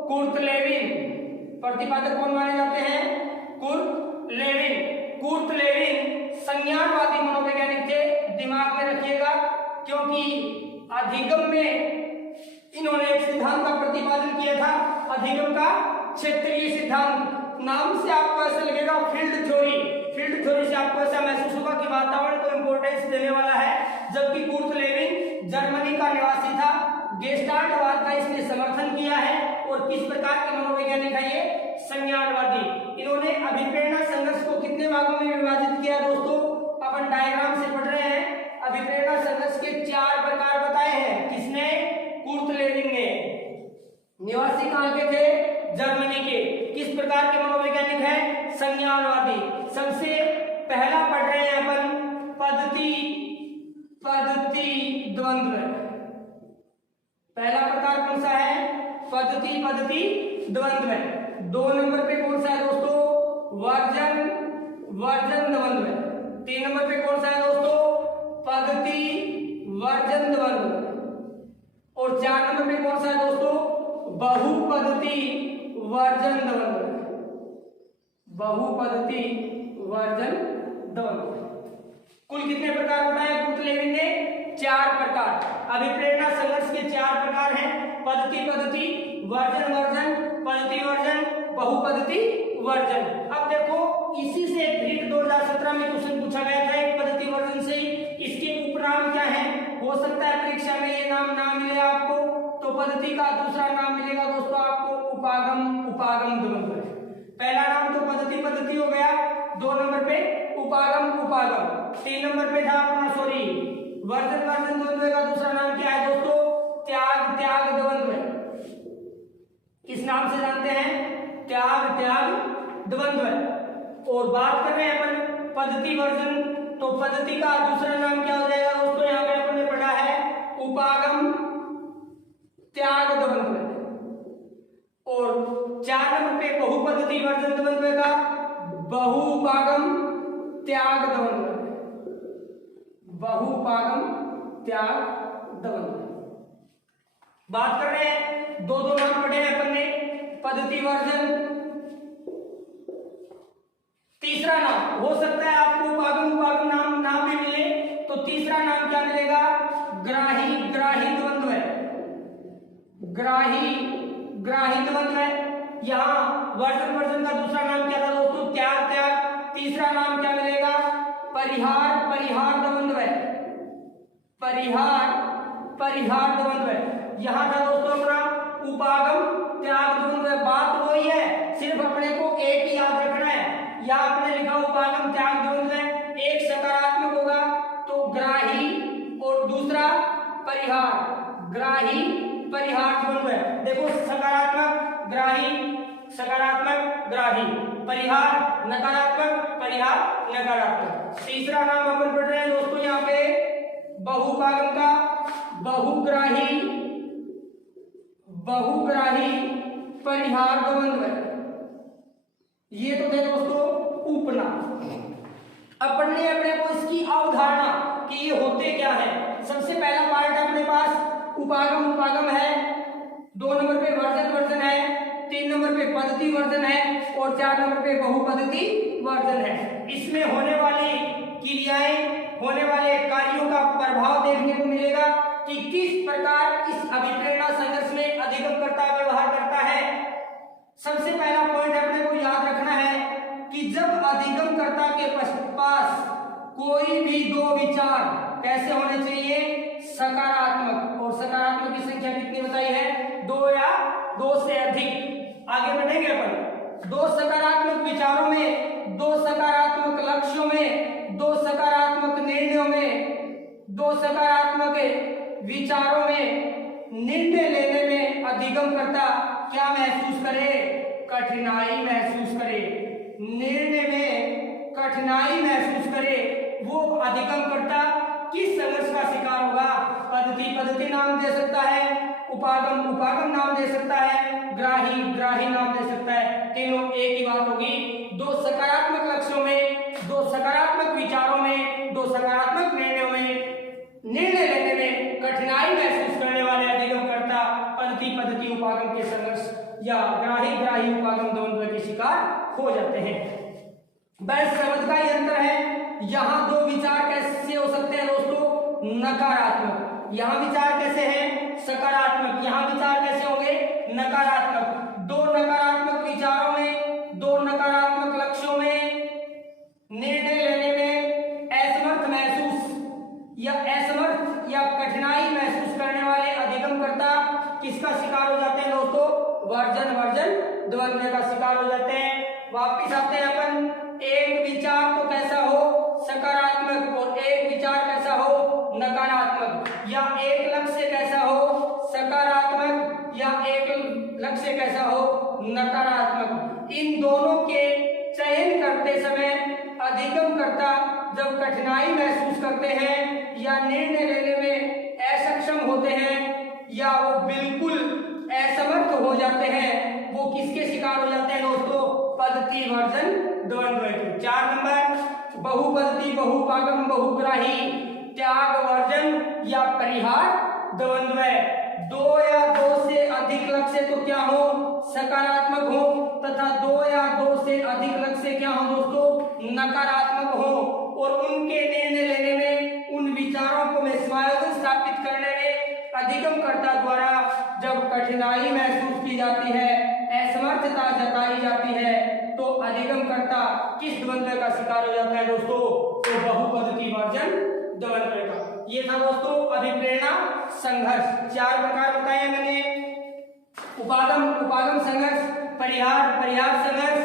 कुर्ट लेविन। प्रतिपादक कौन माने जाते हैं, कुर्ट लेविन। कुर्ट लेविन संज्ञानवादी मनोवैज्ञानिक थे, दिमाग में रखिएगा, क्योंकि अधिगम में इन्होंने एक सिद्धांत का प्रतिपादन किया था, अधिगम का क्षेत्रीय सिद्धांत। नाम से आपको ऐसा लगेगा फील्ड थ्योरी, फील्ड थ्योरी से आपको ऐसा महसूस होगा कि वातावरण को इंपॉर्टेंस देने वाला है, जबकि कुर्ट लेविन जर्मनी का निवासी था, गेस्टाल्टवाद का इसने समर्थन किया है। और किस प्रकार के मनोवैज्ञानिक है ये, संज्ञानवादी। इन्होंने अभिप्रेरणा संघर्ष को कितने भागों में विभाजित किया दोस्तों, अपन डायग्राम से पढ़ रहे हैं। अभिप्रेरणा संघर्ष के 4 प्रकार बताए हैं, किसने, कुर्ट लेविन ने। निवासी कहां के थे, जर्मनी के। किस प्रकार के मनोवैज्ञानिक है, संज्ञानवादी। सबसे पहला पढ़ रहे हैं अपन पद्धति द्वंद्व। पहला प्रकार कौन सा है, पद्धति द्वंद्व। 2 नंबर पे कौन सा है दोस्तों, वर्जन द्वंद्व। 3 नंबर पे कौन सा है दोस्तों, पद्धति वर्जन द्वंद्व। और 4 नंबर पे कौन सा है दोस्तों, बहुपद्धति वर्जन द्वंद्व। बहुपद्धति वर्जन द्वंद्व। कुल कितने प्रकार बताए कुर्ट लेविन ने, 4 प्रकार। अभिप्रेरणा संघर्ष के 4 प्रकार हैं, पद्धति वर्जन, पद्धति बहुपद्धति वर्जन। अब देखो इसी से रीट 2017 में क्वेश्चन पूछा गया था, एक पद्धति वर्जन से ही। इसके उपनाम क्या है, हो सकता है परीक्षा में ये नाम ना मिले आपको, तो पद्धति का दूसरा नाम मिलेगा दोस्तों आपको उपागम द्वंद्व। पहला नाम तो पद्धति हो गया, 2 नंबर पे उपागम, 3 नंबर पे था अपना वर्जन द्वंद्व का दूसरा नाम क्या है दोस्तों, त्याग द्वंद्व। किस नाम से जानते हैं, त्याग द्वंद्व। और बात कर रहे हैं अपन पद्धति वर्जन, तो पद्धति का दूसरा नाम क्या हो जाएगा दोस्तों, यहाँ पे अपन ने पढ़ा है उपागम त्याग द्वंद्व। और 4 नंबर पे बहुपद्धति वर्जन द्वंद्व का बहुपागम त्याग द्वंद्व, बहुपागम त्याग द्वंद्व। बात कर रहे हैं 2 नाम पढ़े हैं अपन ने, पद्धति वर्जन। तीसरा नाम हो सकता है आपको उपागम नाम ना भी मिले, तो तीसरा नाम क्या मिलेगा, ग्राही द्वंद्व है, ग्राही द्वंद्व है। यहाँ वर्जन का दूसरा नाम क्या था दोस्तों, त्याग। तीसरा नाम क्या मिलेगा, परिहार द्वंद्व है, परिहार द्वंद्व है। यहाँ था दोस्तों अपना उपागम त्याग द्वंद्व। बात वही है, सिर्फ अपने को एक ही याद रखना है। यहाँ आपने लिखा उपागम त्याग द्वंद्व है, एक सकारात्मक होगा तो ग्राही और दूसरा परिहार, ग्राही परिहार द्वंद्व है। देखो सकारात्मक ग्राही, परिहार नकारात्मक, परिहार नकारात्मक। तीसरा नाम अपन पढ़ रहे हैं दोस्तों यहाँ पे बहुपागम का बहुग्राही परिहार द्वंद्व। ये तो थे दोस्तों उपनाम। अपन ने अपने को इसकी अवधारणा कि ये होते क्या है, सबसे पहला पार्ट उपागम उपागम है, 2 नंबर पे वर्जन वर्जन है, 3 नंबर पे पद्धति वर्जन है और 4 नंबर पे बहुपद्धति वर्जन है। इसमें होने वाली क्रियाएं, होने वाले कार्यों का प्रभाव देखने को मिलेगा कि किस प्रकार इस अभिप्रेरणा संघर्ष में अधिगमकर्ता व्यवहार करता है। सबसे पहला पॉइंट अपने को याद रखना है कि जब अधिगमकर्ता के पास कोई भी दो विचार कैसे होने चाहिए, सकारात्मक, और सकारात्मक की संख्या कितनी बताई है, 2 या 2 से अधिक। आगे बढ़ेंगे अपन, 2 सकारात्मक विचारों में, 2 सकारात्मक लक्ष्यों में, 2 सकारात्मक निर्णयों में, 2 सकारात्मक विचारों में निर्णय लेने में अधिगमकर्ता क्या महसूस करे, कठिनाई महसूस करे, निर्णय में कठिनाई महसूस करे। वो अधिगमकर्ता किस संघर्ष का शिकार होगा, पद्धति नाम दे सकता है, उपागम नाम दे सकता है, ग्राही नाम दे सकता है। तीनों एक ही बात होगी। 2 सकारात्मक लक्ष्यों में, 2 सकारात्मक विचारों में, 2 सकारात्मक निर्णयों में निर्णय लेने में कठिनाई महसूस करने वाले अधिगमकर्ता पद्धति उपागम के संघर्ष या ग्राही उपागम द्वंद्व के शिकार हो जाते हैं। बस शब्द का ही अंतर है। यहाँ 2 विचार कैसे हो सकते हैं दोस्तों, नकारात्मक। यहाँ विचार कैसे हैं, सकारात्मक। यहाँ विचार कैसे होंगे, नकारात्मक। 2 नकारात्मक विचारों में, 2 नकारात्मक लक्ष्यों में निर्णय लेने में असमर्थ या कठिनाई महसूस करने वाले अधिगमकर्ता किसका शिकार हो जाते हैं दोस्तों, वर्जन द्वंद्व का शिकार हो जाते हैं। वापिस आते हैं अपन, एक विचार तो कैसा हो, सकारात्मक, और एक विचार कैसा हो, नकारात्मक, या एक लक्ष्य कैसा हो, सकारात्मक, या एक लक्ष्य कैसा हो, नकारात्मक। इन दोनों के चयन करते समय अधिगमकर्ता जब कठिनाई महसूस करते हैं या निर्णय लेने में असक्षम होते हैं या वो बिल्कुल असमर्थ हो जाते हैं, वो किसके शिकार हो जाते हैं दोस्तों, पद्धति वर्जन द्वंद्व के। 4 नंबर, बहुपद्धति बहुपागम बहुग्राही त्याग वर्जन या परिहार द्वंद्व। 2 या 2 से अधिक लक्ष्य तो क्या हो, सकारात्मक हो, तथा 2 या 2 से अधिक लक्ष्य क्या हो दोस्तों, नकारात्मक हो। और उनके निर्णय लेने में, उन विचारों को में स्वायत्त स्थापित करने में अधिगमकर्ता द्वारा जब कठिनाई महसूस की जाती है, असमर्थता जताई जाती है, तो अधिगमकर्ता किस द्वंद्व का शिकार हो जाता है दोस्तों, तो बहुपद्धति वर्जन द्वंद्व का। ये था दोस्तों अभिप्रेरणा संघर्ष। 4 प्रकार बताए मैंने, उपागम संघर्ष, परिहार संघर्ष,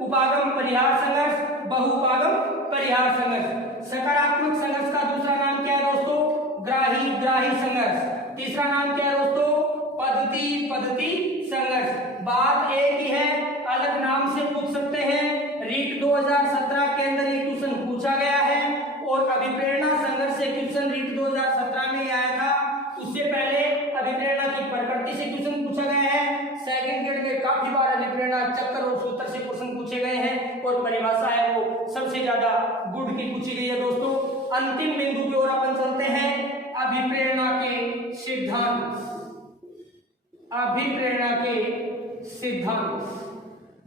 उपागम परिहार संघर्ष, बहुउपागम परिहार संघर्ष। सकारात्मक संघर्ष का दूसरा नाम क्या है दोस्तों, ग्राही संघर्ष। तीसरा नाम क्या है दोस्तों, पद्धति संघर्ष। बात एक ही है, अलग नाम से पूछ सकते हैं। रीट 2017 के अंदर ये क्वेश्चन पूछा गया है और अभिप्रेरणा संघर्ष से क्वेश्चन रीट 2017 में आया था। उससे पहले अभिप्रेरणा की प्रकृति से क्वेश्चन पूछा गया है। सेकंड ग्रेड में काफी बार अभिप्रेरणा चक्कर और सूत्र से क्वेश्चन पूछे गए हैं और परिभाषा है वो सबसे ज्यादा गुड की पूछी गई है दोस्तों। अंतिम बिंदु की ओर अपन चलते हैं, अभिप्रेरणा के सिद्धांत। अभिप्रेरणा के सिद्धांत,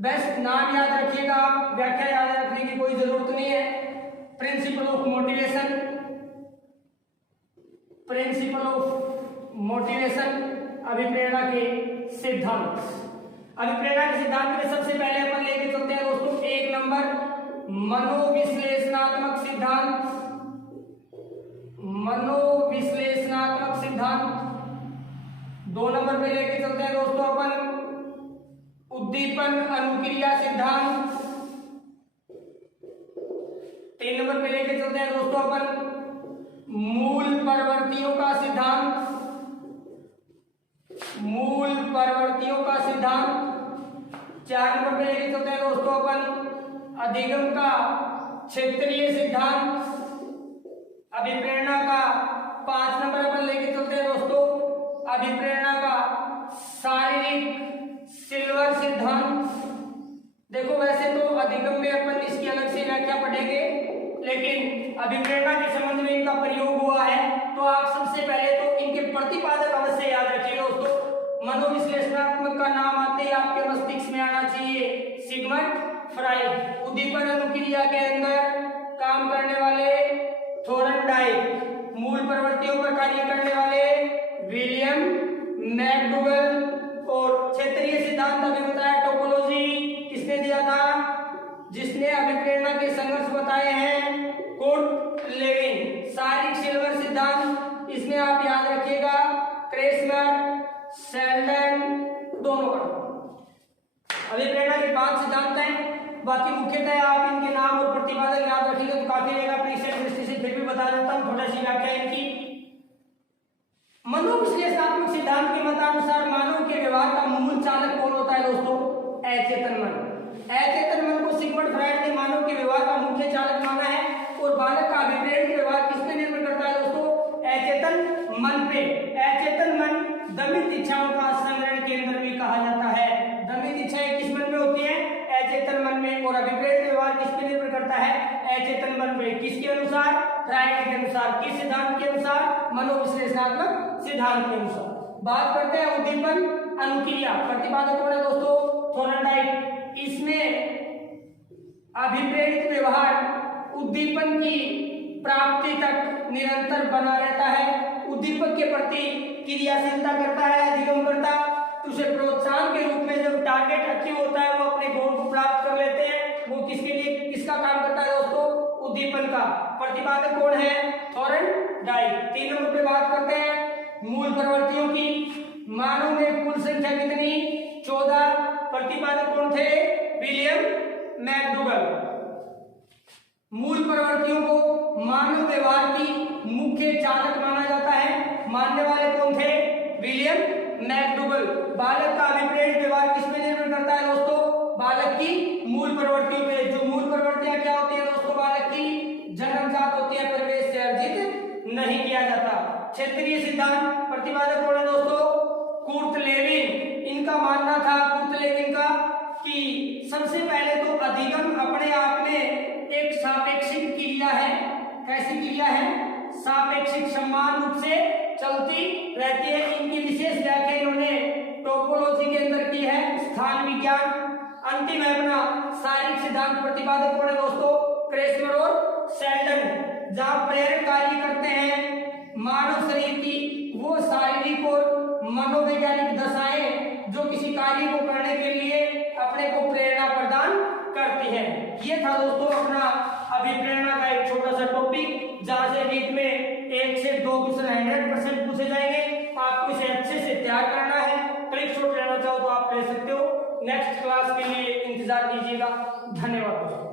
बस नाम याद रखिएगा, व्याख्या याद रखने की कोई जरूरत नहीं है। प्रिंसिपल ऑफ मोटिवेशन, अभिप्रेरणा के सिद्धांत। अभिप्रेरणा के सिद्धांत में सबसे पहले अपन लेके चलते हैं दोस्तों 1 नंबर, मनोविश्लेषणात्मक सिद्धांत। मनोविश्लेषणात्मक सिद्धांत 2 नंबर पे लेके चलते हैं दोस्तों अपन उद्दीपन अनुक्रिया सिद्धांत। 3 नंबर पे लेके चलते हैं दोस्तों अपन मूल प्रवृत्तियों का सिद्धांत। मूल प्रवृत्तियों का सिद्धांत। 4 नंबर पे लेके चलते हैं दोस्तों अपन अधिगम का क्षेत्रीय सिद्धांत। अभिप्रेरणा का 5 नंबर अपन लेके चलते हैं दोस्तों अभिप्रेरणा का शारीरिक सिल्वर सिद्धांत। देखो वैसे तो अधिगम में अपन इसकी अलग से व्याख्या पढ़ेंगे, लेकिन अभिप्रेरणा के संबंध में इनका प्रयोग हुआ है तो तो आप सबसे पहले तो इनके प्रतिपादक अवश्य याद रखिएगा दोस्तों। मनोविश्लेषणात्मक का नाम आते ही आपके मस्तिष्क में आना चाहिए सिगमंड फ्राइड। उद्दीपन अनुक्रिया के अंदर काम करने वाले थोरनडाइक। मूल प्रवृत्तियों पर कार्य करने वाले विलियम मैकडूगल। और क्षेत्रीय सिद्धांत अभी बताया टोपोलॉजी किसने दिया था, जिसने अभिप्रेरणा के संघर्ष बताए हैं कुर्ट लेविन। शारीरिक सिल्वर सिद्धांत इसमें आप याद रखिएगा क्रेसमर शेल्डन दोनों का। अभिप्रेरणा के 5 सिद्धांत हैं, बाकी मुख्यतः आप इनके नाम और प्रतिपादक याद रखिएगा तो काफी रहेगा। परीक्षा दृष्टि से फिर भी बता देता हूं थोड़ा सी व्याख्या इनकी। मनोविश्लेषणात्मक सिद्धांत के मतानुसार मानव के व्यवहार का मूल चालक कौन होता है दोस्तों, अचेतन मन। अचेतन मन को सिगमंड फ्राइड ने मानव के व्यवहार का मुख्य चालक माना है। और बालक का अभिप्रेरित व्यवहार किस पे निर्भर करता है दोस्तों, अचेतन मन पे। अचेतन मन दमित इच्छाओं का संग्रहण केंद्र भी कहा जाता है। दमित इच्छाएं किस मन में होती हैं, अचेतन मन में। और अभिप्रेरित व्यवहार किस पे निर्भर करता है, अचेतन मन पे। किसके अनुसार, फ्राइड के अनुसार। किस सिद्धांत के अनुसार, मनोविश्लेषणात्मक सिद्धांत के अनुसार। बात करते हैं उद्दीपन अनुक्रिया। प्रतिपादक कौन है दोस्तों, थोरनडाइक। इसमें अभिप्रेरित व्यवहार उद्दीपन की प्राप्ति तक निरंतर बना रहता है। उद्दीपक के प्रति क्रियाशीलता करता है, अधिगम करता, तो उसे प्रोत्साहन के रूप में जब टारगेट अचीव होता है वो अपने गोल को प्राप्त कर लेते हैं। वो किसके लिए, किसका काम करता है दोस्तों, उद्दीपन का। प्रतिपादक कौन है, थोरनडाइक। 3 नंबर पे बात करते हैं मूल प्रवृत्तियों की। मानव में कुल संख्या कितनी, 14। प्रतिपादक कौन थे, विलियम मैकडूगल। मूल प्रवृत्तियों को मानव व्यवहार की मुख्य चालक माना जाता है। मानने वाले कौन थे, विलियम मैकडूगल। बालक का अभिप्रेरित व्यवहार किस पे निर्भर करता है दोस्तों, बालक की मूल प्रवृत्तियों पे। जो मूल प्रवृत्तियां क्या होती है दोस्तों, बालक की जन्मजात होती है, परिवेश से अर्जित नहीं किया जाता। क्षेत्रीय सिद्धांत प्रतिपादक कौन है दोस्तों, कुर्ट लेविन। इनका मानना था, कुर्ट लेविन का, कि सबसे पहले तो अधिगम अपने आप में एक सापेक्षिक क्रिया है। कैसी क्रिया है, सापेक्षिक, समान रूप से चलती रहती है। इनकी विशेष व्याख्या इन्होंने टोपोलॉजी के अंदर की है, स्थान विज्ञान। अंतिम है अपना शारीरिक सिद्धांत। प्रतिपादक कौन है दोस्तों, क्रेसमर और शेल्डन। जहां प्रेरक कार्य करते हैं मानव शरीर की वो शारीरिक और मनोवैज्ञानिक दशाएं जो किसी कार्य को करने के लिए अपने को प्रेरणा प्रदान करती है। ये था दोस्तों अपना अभिप्रेरणा का एक छोटा सा टॉपिक, जहां से रीट में 1 से 2 क्वेश्चन 100% पूछे जाएंगे। आपको इसे अच्छे से तैयार करना है। क्लिक शॉट लेना चाहो तो आप ले सकते हो। नेक्स्ट क्लास के लिए इंतजार कीजिएगा। धन्यवाद दोस्तों।